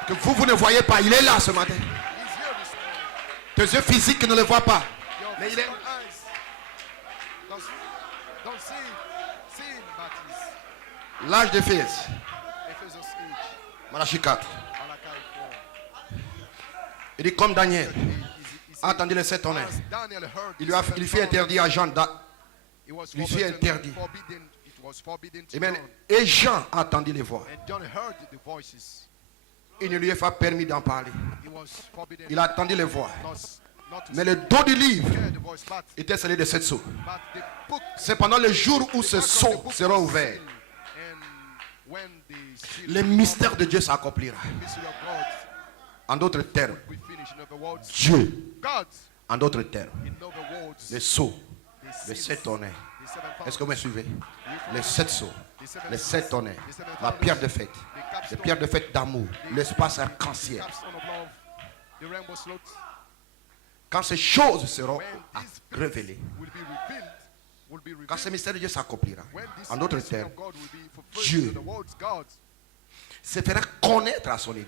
Que vous ne voyez pas. Il est là ce matin. He's here this morning. Tes yeux physiques ne le voient pas. Your Mais il est... physical eyes don't see him, but he's L'âge de fils. Ephesus age. Malachie 4. Malachi 4. Il dit comme Daniel. He's Entendez les 7 tonnerres. as Daniel heard Il the lui seven fait interdit à Jean. It was lui fit interdit. forbidden. It was forbidden to Amen. John. Et Jean a entendu les voix. And John heard the voices. Il ne lui est pas permis d'en parler. It was forbidden. Il a entendu les voix. Not to Mais le dos du livre hear the voice, était scellé de 7 sceaux. but the book. C'est pendant le jour où ce Part of the sceau book sera was ouvert. sealed, and when the seal Le mystère de Dieu s'accomplira. mystery of God En d'autres termes, we finish. In other words, Dieu, God. en d'autres termes, In other words, les sceaux, the les seals, 7 tonnerres. the seven Est-ce que vous me suivez? Les 7 sceaux, les 7 seals, tonnerres, the seven la pierre de fête, the les capstone, pierres de fête d'amour, l'espace arc-en-ciel. capstone of love, the rainbow slot. Quand ces choses seront When these révélées, will be revealed, quand ce mystère de Dieu s'accomplira, when this en d'autres mystery termes, of God will be fulfilled. Dieu In other words, God se fera connaître à son église.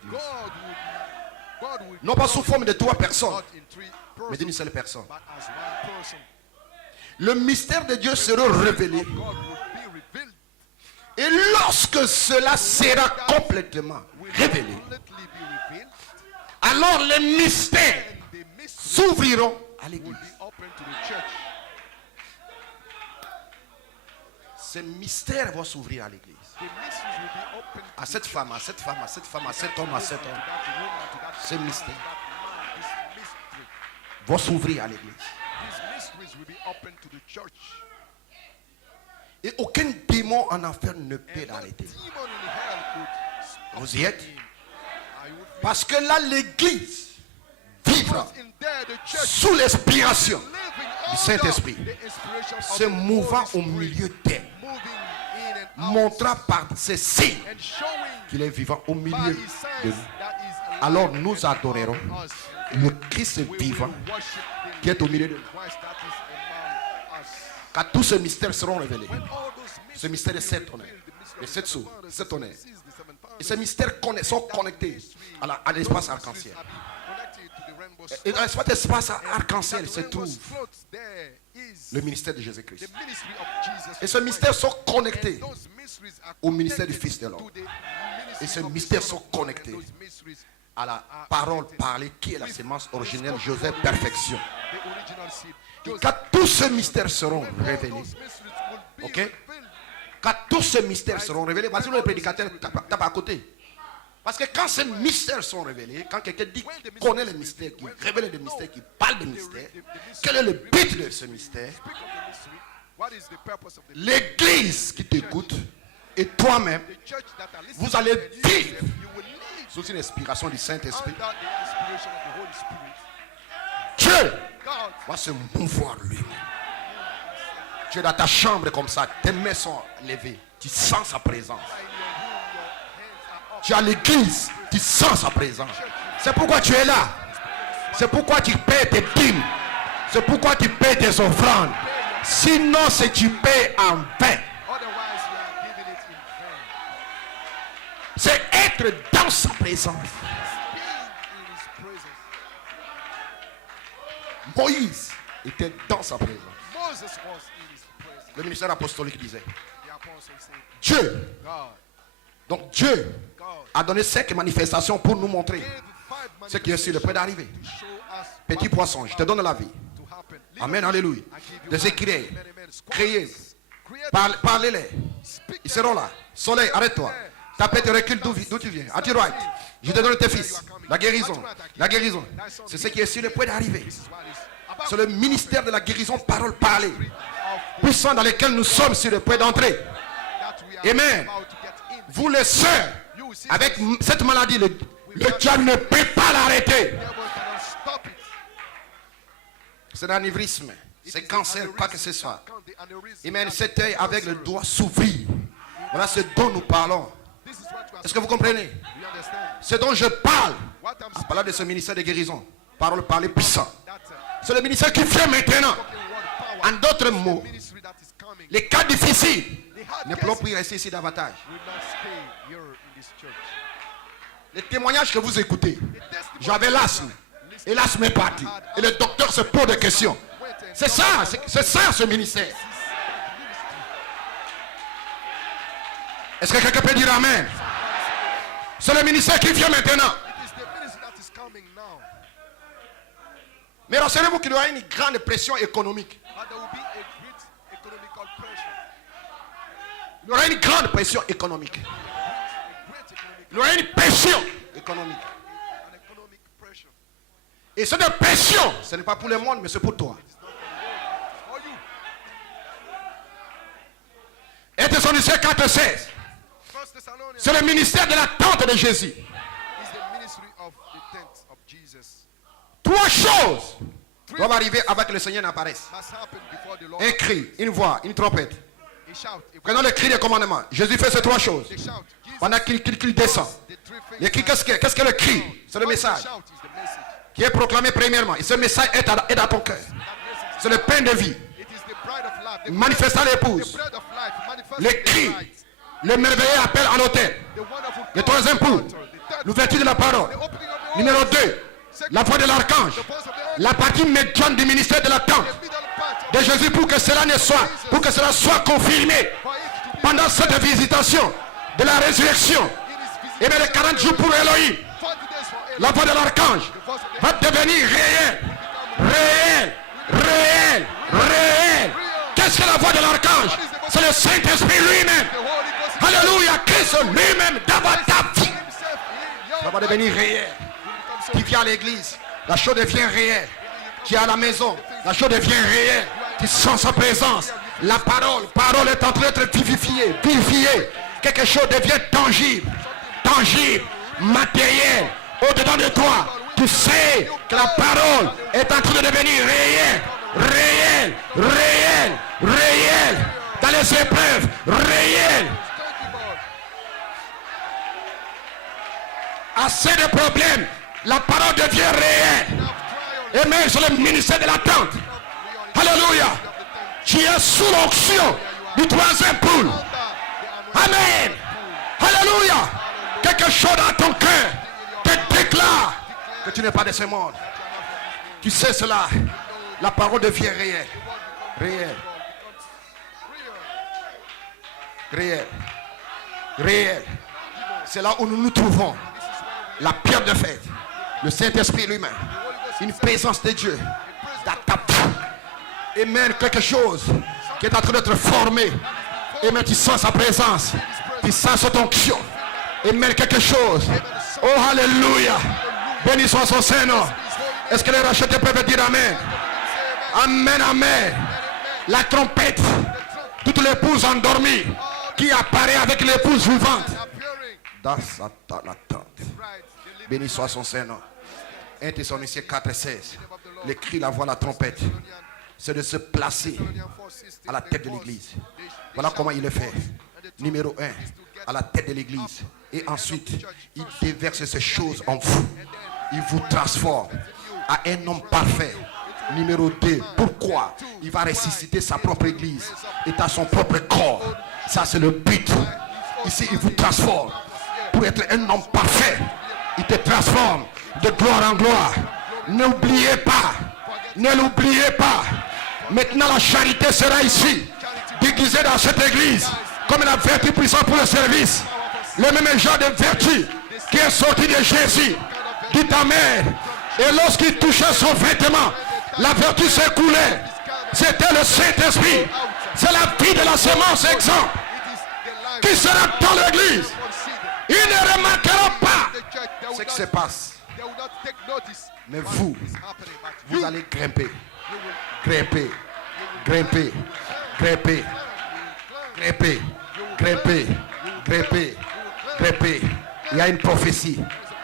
God will Non pas sous forme de 3 personnes, not in three mais persons, d'une seule personne. but as one person. Le mystère de Dieu sera révélé. God will be revealed. Et lorsque cela sera complètement Will révélé, completely be revealed. alors les mystères And the mystery s'ouvriront à will l'église. be open to the church. Ces mystères vont s'ouvrir à l'église. The mysteries will be open to À cette femme, à cette femme, à cette femme, à cet homme, à cet homme. that woman, to that Ces mystères man, this mystery. vont s'ouvrir à l'église. These mysteries will be open to the church. Et aucun démon en enfer ne peut And no l'arrêter. demon in hell could stop Vous y êtes? him. Are you with me? Parce que là, l'église vivra Because in there the church sous l'inspiration living du under Saint-Esprit, the inspiration of se the mouvant Holy au Spirit, milieu d'elle, moving in and out, montrant par ses signes and showing qu'il est vivant au by milieu his de signs nous. that is alive Alors nous and adorerons among us. le Christ We will vivant worship the qui est au milieu de nous. Christ that is among us. Quand tous ces mystères seront révélés, When all those ce mysteries mystère de will be 7 tonnerres, revealed, the mystery les of 7 the sceaux, fathers, 7 tonnerres, the seals, the seven et fathers, ces mystères sont connectés mysteries à l'espace those arc-en-ciel. mysteries are connected to the realm was Et dans cet espace arc-en-ciel that se rainbow's trouve float there is le ministère de Jésus-Christ. the ministry of Jesus. Et ce mystère sont connectés And those mysteries are au ministère du connected Fils de l'homme. to the Et ministry ce of the mystère Son sont of God. connectés And those mysteries à la are parole connected parlée qui est la with sémence the originelle, spoken Joseph word, Perfection. the original seed. Et Joseph quand tous ces perfection. mystères seront When all révélés, those mysteries will be ok? revealed, Quand tous ces mystères seront révélés, parce que le prédicateur tape à côté. Parce que quand ces mystères sont révélés, quand quelqu'un dit qu'il connaît les mystères, qui révèle les mystères, qui parle des mystères, quel est le but de ce mystère? speak of the mystery. What is the purpose of the L'église qui t'écoute et toi-même, The church that are listening vous allez and you vivre yourself, you will live sous une inspiration du Saint-Esprit. under the inspiration of the Holy Spirit. Dieu God va se mouvoir lui-même. Tu es dans ta chambre comme ça, tes mains sont levées, tu sens sa présence. in your room, your hands are up. Tu es à l'église, tu sens sa présence. C'est pourquoi tu es là. C'est pourquoi tu paies tes dîmes. C'est pourquoi tu paies tes offrandes. Sinon, c'est tu paies en vain. Otherwise, you are giving it in vain. C'est être dans sa présence. Being in His presence. Moïse était dans sa présence. Moses was in His presence. Le ministère apostolique disait, The apostle said, Dieu, God, donc Dieu God a donné 5 manifestations pour nous montrer gave 5 ce qui est sur le point d'arriver. to show us Petit what poisson, is je te donne la vie. to happen. Amen, alléluia. I give you Des life. écrits, Many, many squares. criez, Create parlez-les. Speak Ils them. seront là. Soleil, arrête-toi. Ta tête recule d'où tu viens. À tu right. Je te donne tes fils. La guérison. La guérison. C'est ce qui est sur le point d'arriver. This is what is about. C'est le ministère de la guérison, parole parlée. Of Puissant dans lequel nous sommes sur le point d'entrer. that we are Amen. about to get in. Vous les sœurs, You see, avec cette maladie, le diable ne peut pas l'arrêter. the devil cannot stop it. C'est l'anévrisme. It C'est is cancer, the quoi que ce soit. aneurysm. Amen. Cet œil avec le doigt s'ouvrit. Voilà ce dont nous parlons. This is what you are Est-ce que vous comprenez? You understand? Ce dont je parle, What I'm en parlant de ce ministère de guérison, parole parlée puissant. that's C'est le ministère qui fait maintenant. spoken word power. En d'autres mots, Ministry that is coming. les cas difficiles The hard ne cases pourront plus rester ici davantage. will not stay here in this church. Les témoignages que vous écoutez, The testimony j'avais l'asthme. Et l'asthme est parti. Et le docteur se pose des questions. C'est ça, c'est ça ce ministère. Est-ce que quelqu'un peut dire Amen? C'est le ministère qui vient maintenant. It is the ministry that is coming now. Mais rassurez-vous qu'il y aura une grande pression économique. But there will be a great economical pressure. Il y aura une grande pression économique. A great economic, Il y aura une pression économique. an economic pressure. Et cette pression, ce n'est pas pour le monde, mais c'est pour toi. For you. Et Thessaloniciens 4:16. 1 Thessalonians C'est le ministère de l'attente de Jésus. is the ministry of the tent of Jesus. 3 choses doivent arriver avant que le Seigneur n'apparaisse. Must happen before the Lord. Un cri, une voix, une trompette. A shout. A Prenons le cri des commandements. Jésus fait ces 3 choses. shout. Jesus Pendant qu'il descend. the three things. Le cri, qu'est-ce que le cri? C'est le What the message shout is the message. qui est proclamé premièrement. Et ce message est dans ton cœur. That message. C'est le pain de vie. It is the bride of life. The Manifestant bread, l'épouse. the bread of life. Manifesting Le the cri. light. Le merveilleux appel à l'autel. The wonderful Le call troisième to point. the altar. The third L'ouverture de la parole. the opening of the Numéro altar. 2. La voix de l'archange. The voice of the La partie médiane du ministère de l'attente the middle part of de Jésus pour que cela ne soit, pour que cela soit confirmé for it to be pendant cette visitation de la résurrection. in his Et bien les 40 jours pour Elohim, 40 days for la voix de l'archange va devenir réelle. Réelle. Réelle. Réelle. Qu'est-ce que la voix de l'archange? C'est le Saint-Esprit lui-même. the Holy Ghost Alléluia. Christ lui-même dans ta vie. himself in Ça va your devenir réel. Qui vient à l'église, la chose devient réelle. Qui est à la maison, la chose devient réelle. Qui sent sa présence. La parole est en train d'être vivifiée. Quelque chose devient tangible. Tangible, matériel. Au-dedans de toi, tu sais que la parole est en train de devenir réelle. Réelle, réelle, réelle. Dans les épreuves, réelle. Assez de problèmes. La parole devient réelle. Et même sur le ministère de l'attente. Alléluia. Tu es sous l'onction du 3e poule. Amen. Alléluia. Quelque chose dans ton cœur te déclare que tu n'es pas de ce monde. Tu sais cela. La parole devient réelle. Réelle. Réelle. Réelle. C'est là où nous nous trouvons. La pierre de fête. Le Saint-Esprit lui-même. Une présence de Dieu. Amen. Quelque chose qui est en train d'être formé. Amen. Tu sens sa présence. Tu sens son onction. Amen. Quelque chose. Oh, alléluia. Béni soit son Saint-Nom. Est-ce que les rachetés peuvent dire Amen? Amen, Amen. La trompette. Toutes les épouses endormies qui apparaît avec l'épouse vivante. Dans la tente. Béni soit son Saint-Nom. 1 Thessaloniciens 4:16. Le cri, la voix, la trompette. C'est de se placer à la tête de l'église. Voilà comment il le fait. Numéro 1, à la tête de l'église. Et ensuite, il déverse ces choses en vous. Il vous transforme à un homme parfait. Numéro 2, pourquoi? Il va ressusciter sa propre église et à son propre corps. Ça, c'est le but. Ici, il vous transforme pour être un homme parfait. Il te transforme de gloire en gloire. N'oubliez pas. Ne l'oubliez pas. Maintenant, la charité sera ici, déguisée dans cette église, comme la vertu puissante pour le service. Le même genre de vertu qui est sorti de Jésus. Dites Amen. Et lorsqu'il touchait son vêtement, la vertu s'écoulait. C'était le Saint-Esprit. C'est la vie de la semence exemple qui sera dans l'église. Il ne remarquera pas ce qui se passe. Mais vous allez grimper. Grimper, grimper, grimper, grimper, grimper, grimper, grimper. Il y a une prophétie.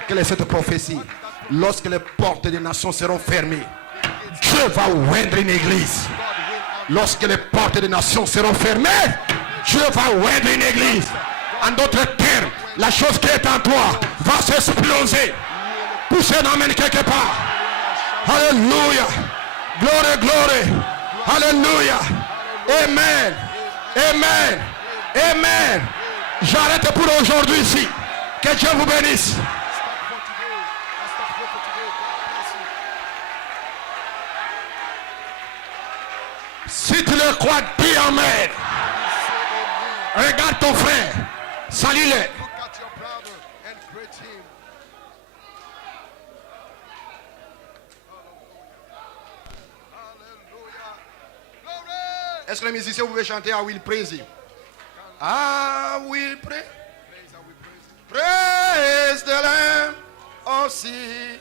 Quelle est cette prophétie? Lorsque les portes des nations seront fermées, Dieu va oindre une église. Lorsque les portes des nations seront fermées, Dieu va oindre une église. En d'autres termes, la chose qui est en toi va s'exploser. Poussez un amen quelque part. Alléluia. Glory, glory. Alléluia. Amen. Amen. Amen. J'arrête pour aujourd'hui ici. Que Dieu vous bénisse. Si tu le crois, dis Amen. Regarde ton frère. Salue-le. Est-ce que les musiciens pouvaient chanter I will praise him? I will pray. Praise the Lamb of sea.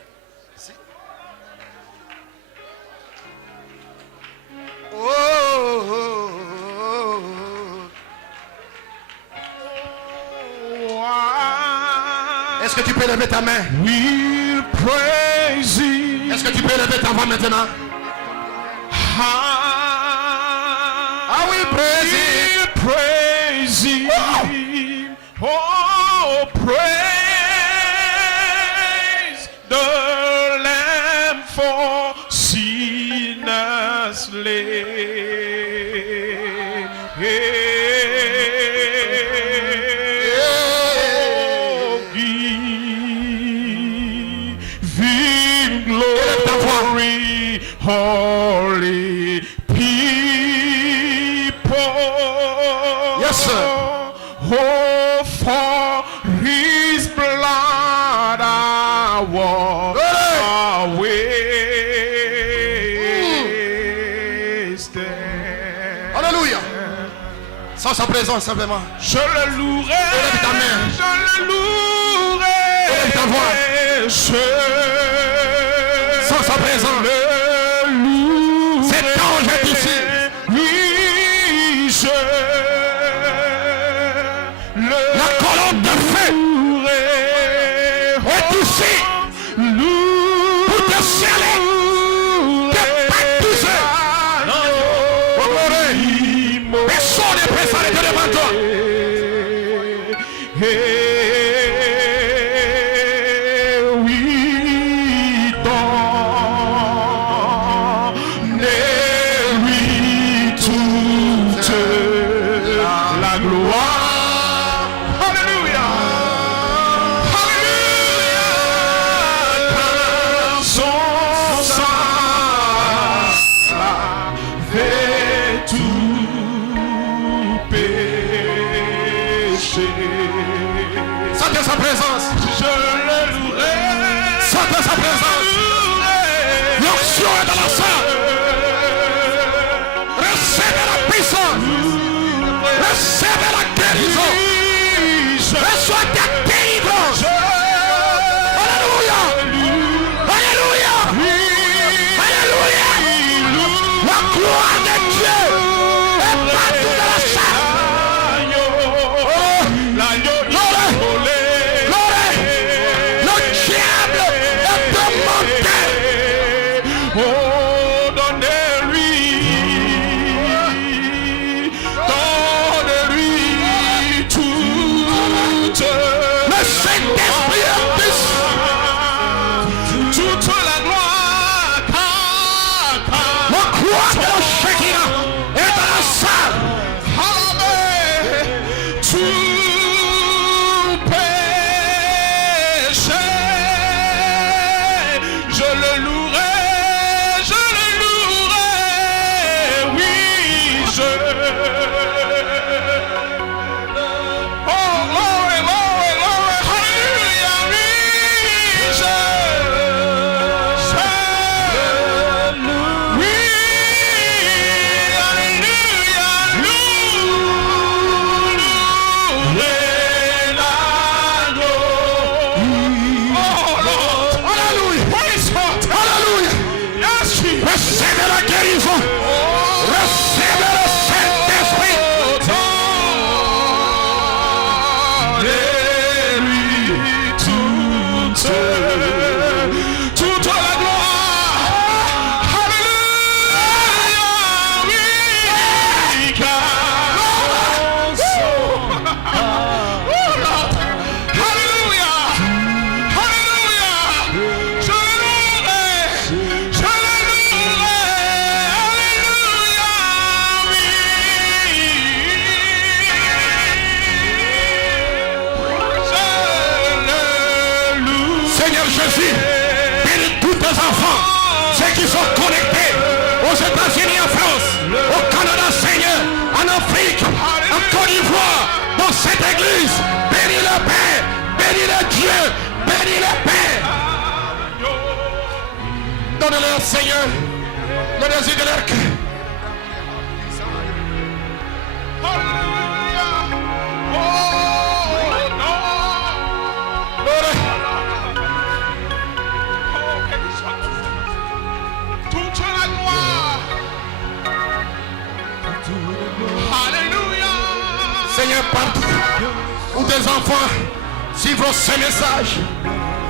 Oh, est-ce que tu peux lever ta main? We'll praise him. Est-ce que tu peux lever ta main maintenant? I will praise him. We'll praise him. Oh, praise the Lamb for sinners slain. Oh, give him glory, holy people. Yes, sir. Oh, for his blood I walk away. Alléluia. Sans sa présence simplement. Je le louerai. Élève ta main. Je le louerai. Élève ta voix. Sans sa présence. Le louerai. Cet ange est ici. Oui, je La colonne de feu est ici pour te sceller, te baptiser. Personne n'est prêt à s'arrêter devant toi. Oui, donnez-lui toute la gloire. Alléluia. Alléluia. Car son sang Reçois ta délivrance. Alléluia. Alléluia. Alléluia. La gloire de Dieu est partout dans la salle. Le diable est tourmenté. Le Saint-Esprit est puissant. Toute la gloire. La gloire de Shekinah est dans la salle. Tout péché, je le louerai, oui, je. Oh, glory, glory, glory, hallelujah, oui, oui, Recevez la guérison. Recevez le Saint-Esprit. Toute la gloire. Alléluia. Oui. Alléluia. Alléluia. Je le louerai. Je le louerai. Alléluia. Oui. Je le loue. Seigneur Jésus, bénis tous tes enfants, ceux qui sont connectés aux États-Unis, en France, au Canada, Seigneur, en Afrique, en Côte d'Ivoire, dans cette église. Bénis le Père, bénis le Dieu, bénis le Père. Donne-leur, Seigneur, le désir de leur cœur. Alléluia. Oh non. Toute la gloire. Alléluia. Seigneur, partout où des enfants suivront ce message,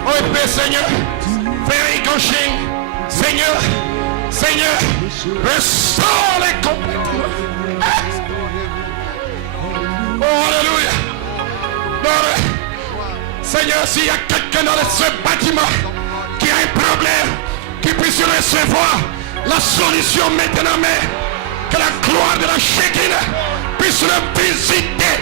oh Père Seigneur, Frère Icochin, Seigneur, Seigneur, restaure-les complètement. Oh, alléluia. Lord, Seigneur, s'il y a quelqu'un dans ce bâtiment qui a un problème, qui puisse recevoir la solution maintenant, mais que la gloire de la Shekinah puisse le visiter.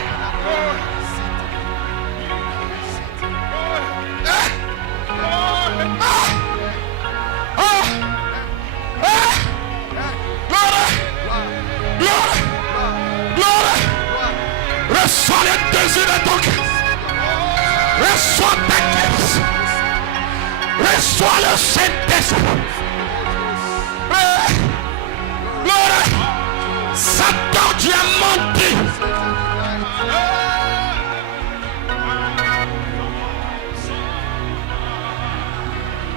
Gloire. Reçois le désir de ton cœur. Reçois ta grâce. Reçois le Saint-Esprit. Gloire. Satan, tu as menti.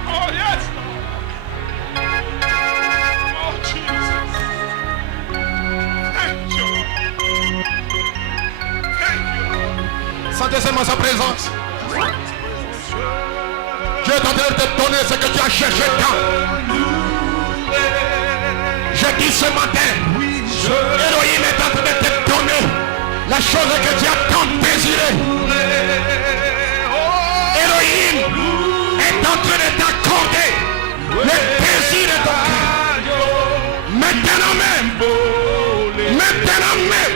Oh yes. Oh Jesus. Thank you. Thank you. Sentez seulement sa présence. Dieu est en train de te donner ce que tu as cherché tant. Je dis ce matin, Elohim est en train de te donner la chose que tu as tant désiré. Elohim est en train de t'accorder le désir de ton cœur. Maintenant même. Maintenant même.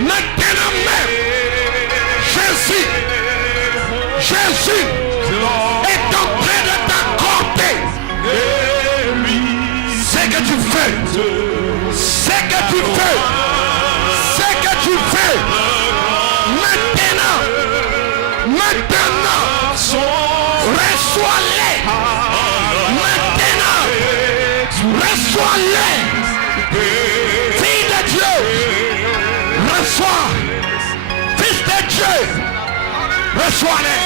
Maintenant même. Jésus est en train de t'accorder ce que tu fais. Ce que tu fais. Ce que tu fais. Maintenant. Maintenant. Reçois-les. Maintenant. Reçois-les. Fille de Dieu. Reçois. Fils de Dieu. Reçois-les.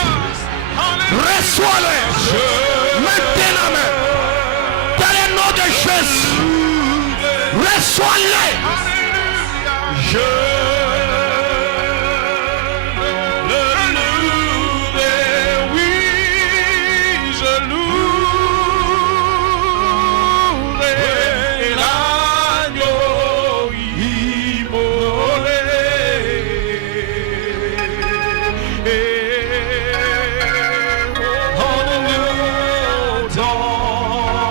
Reçois-les. Maintenant même. Dans le nom de Jésus. Reçois-les.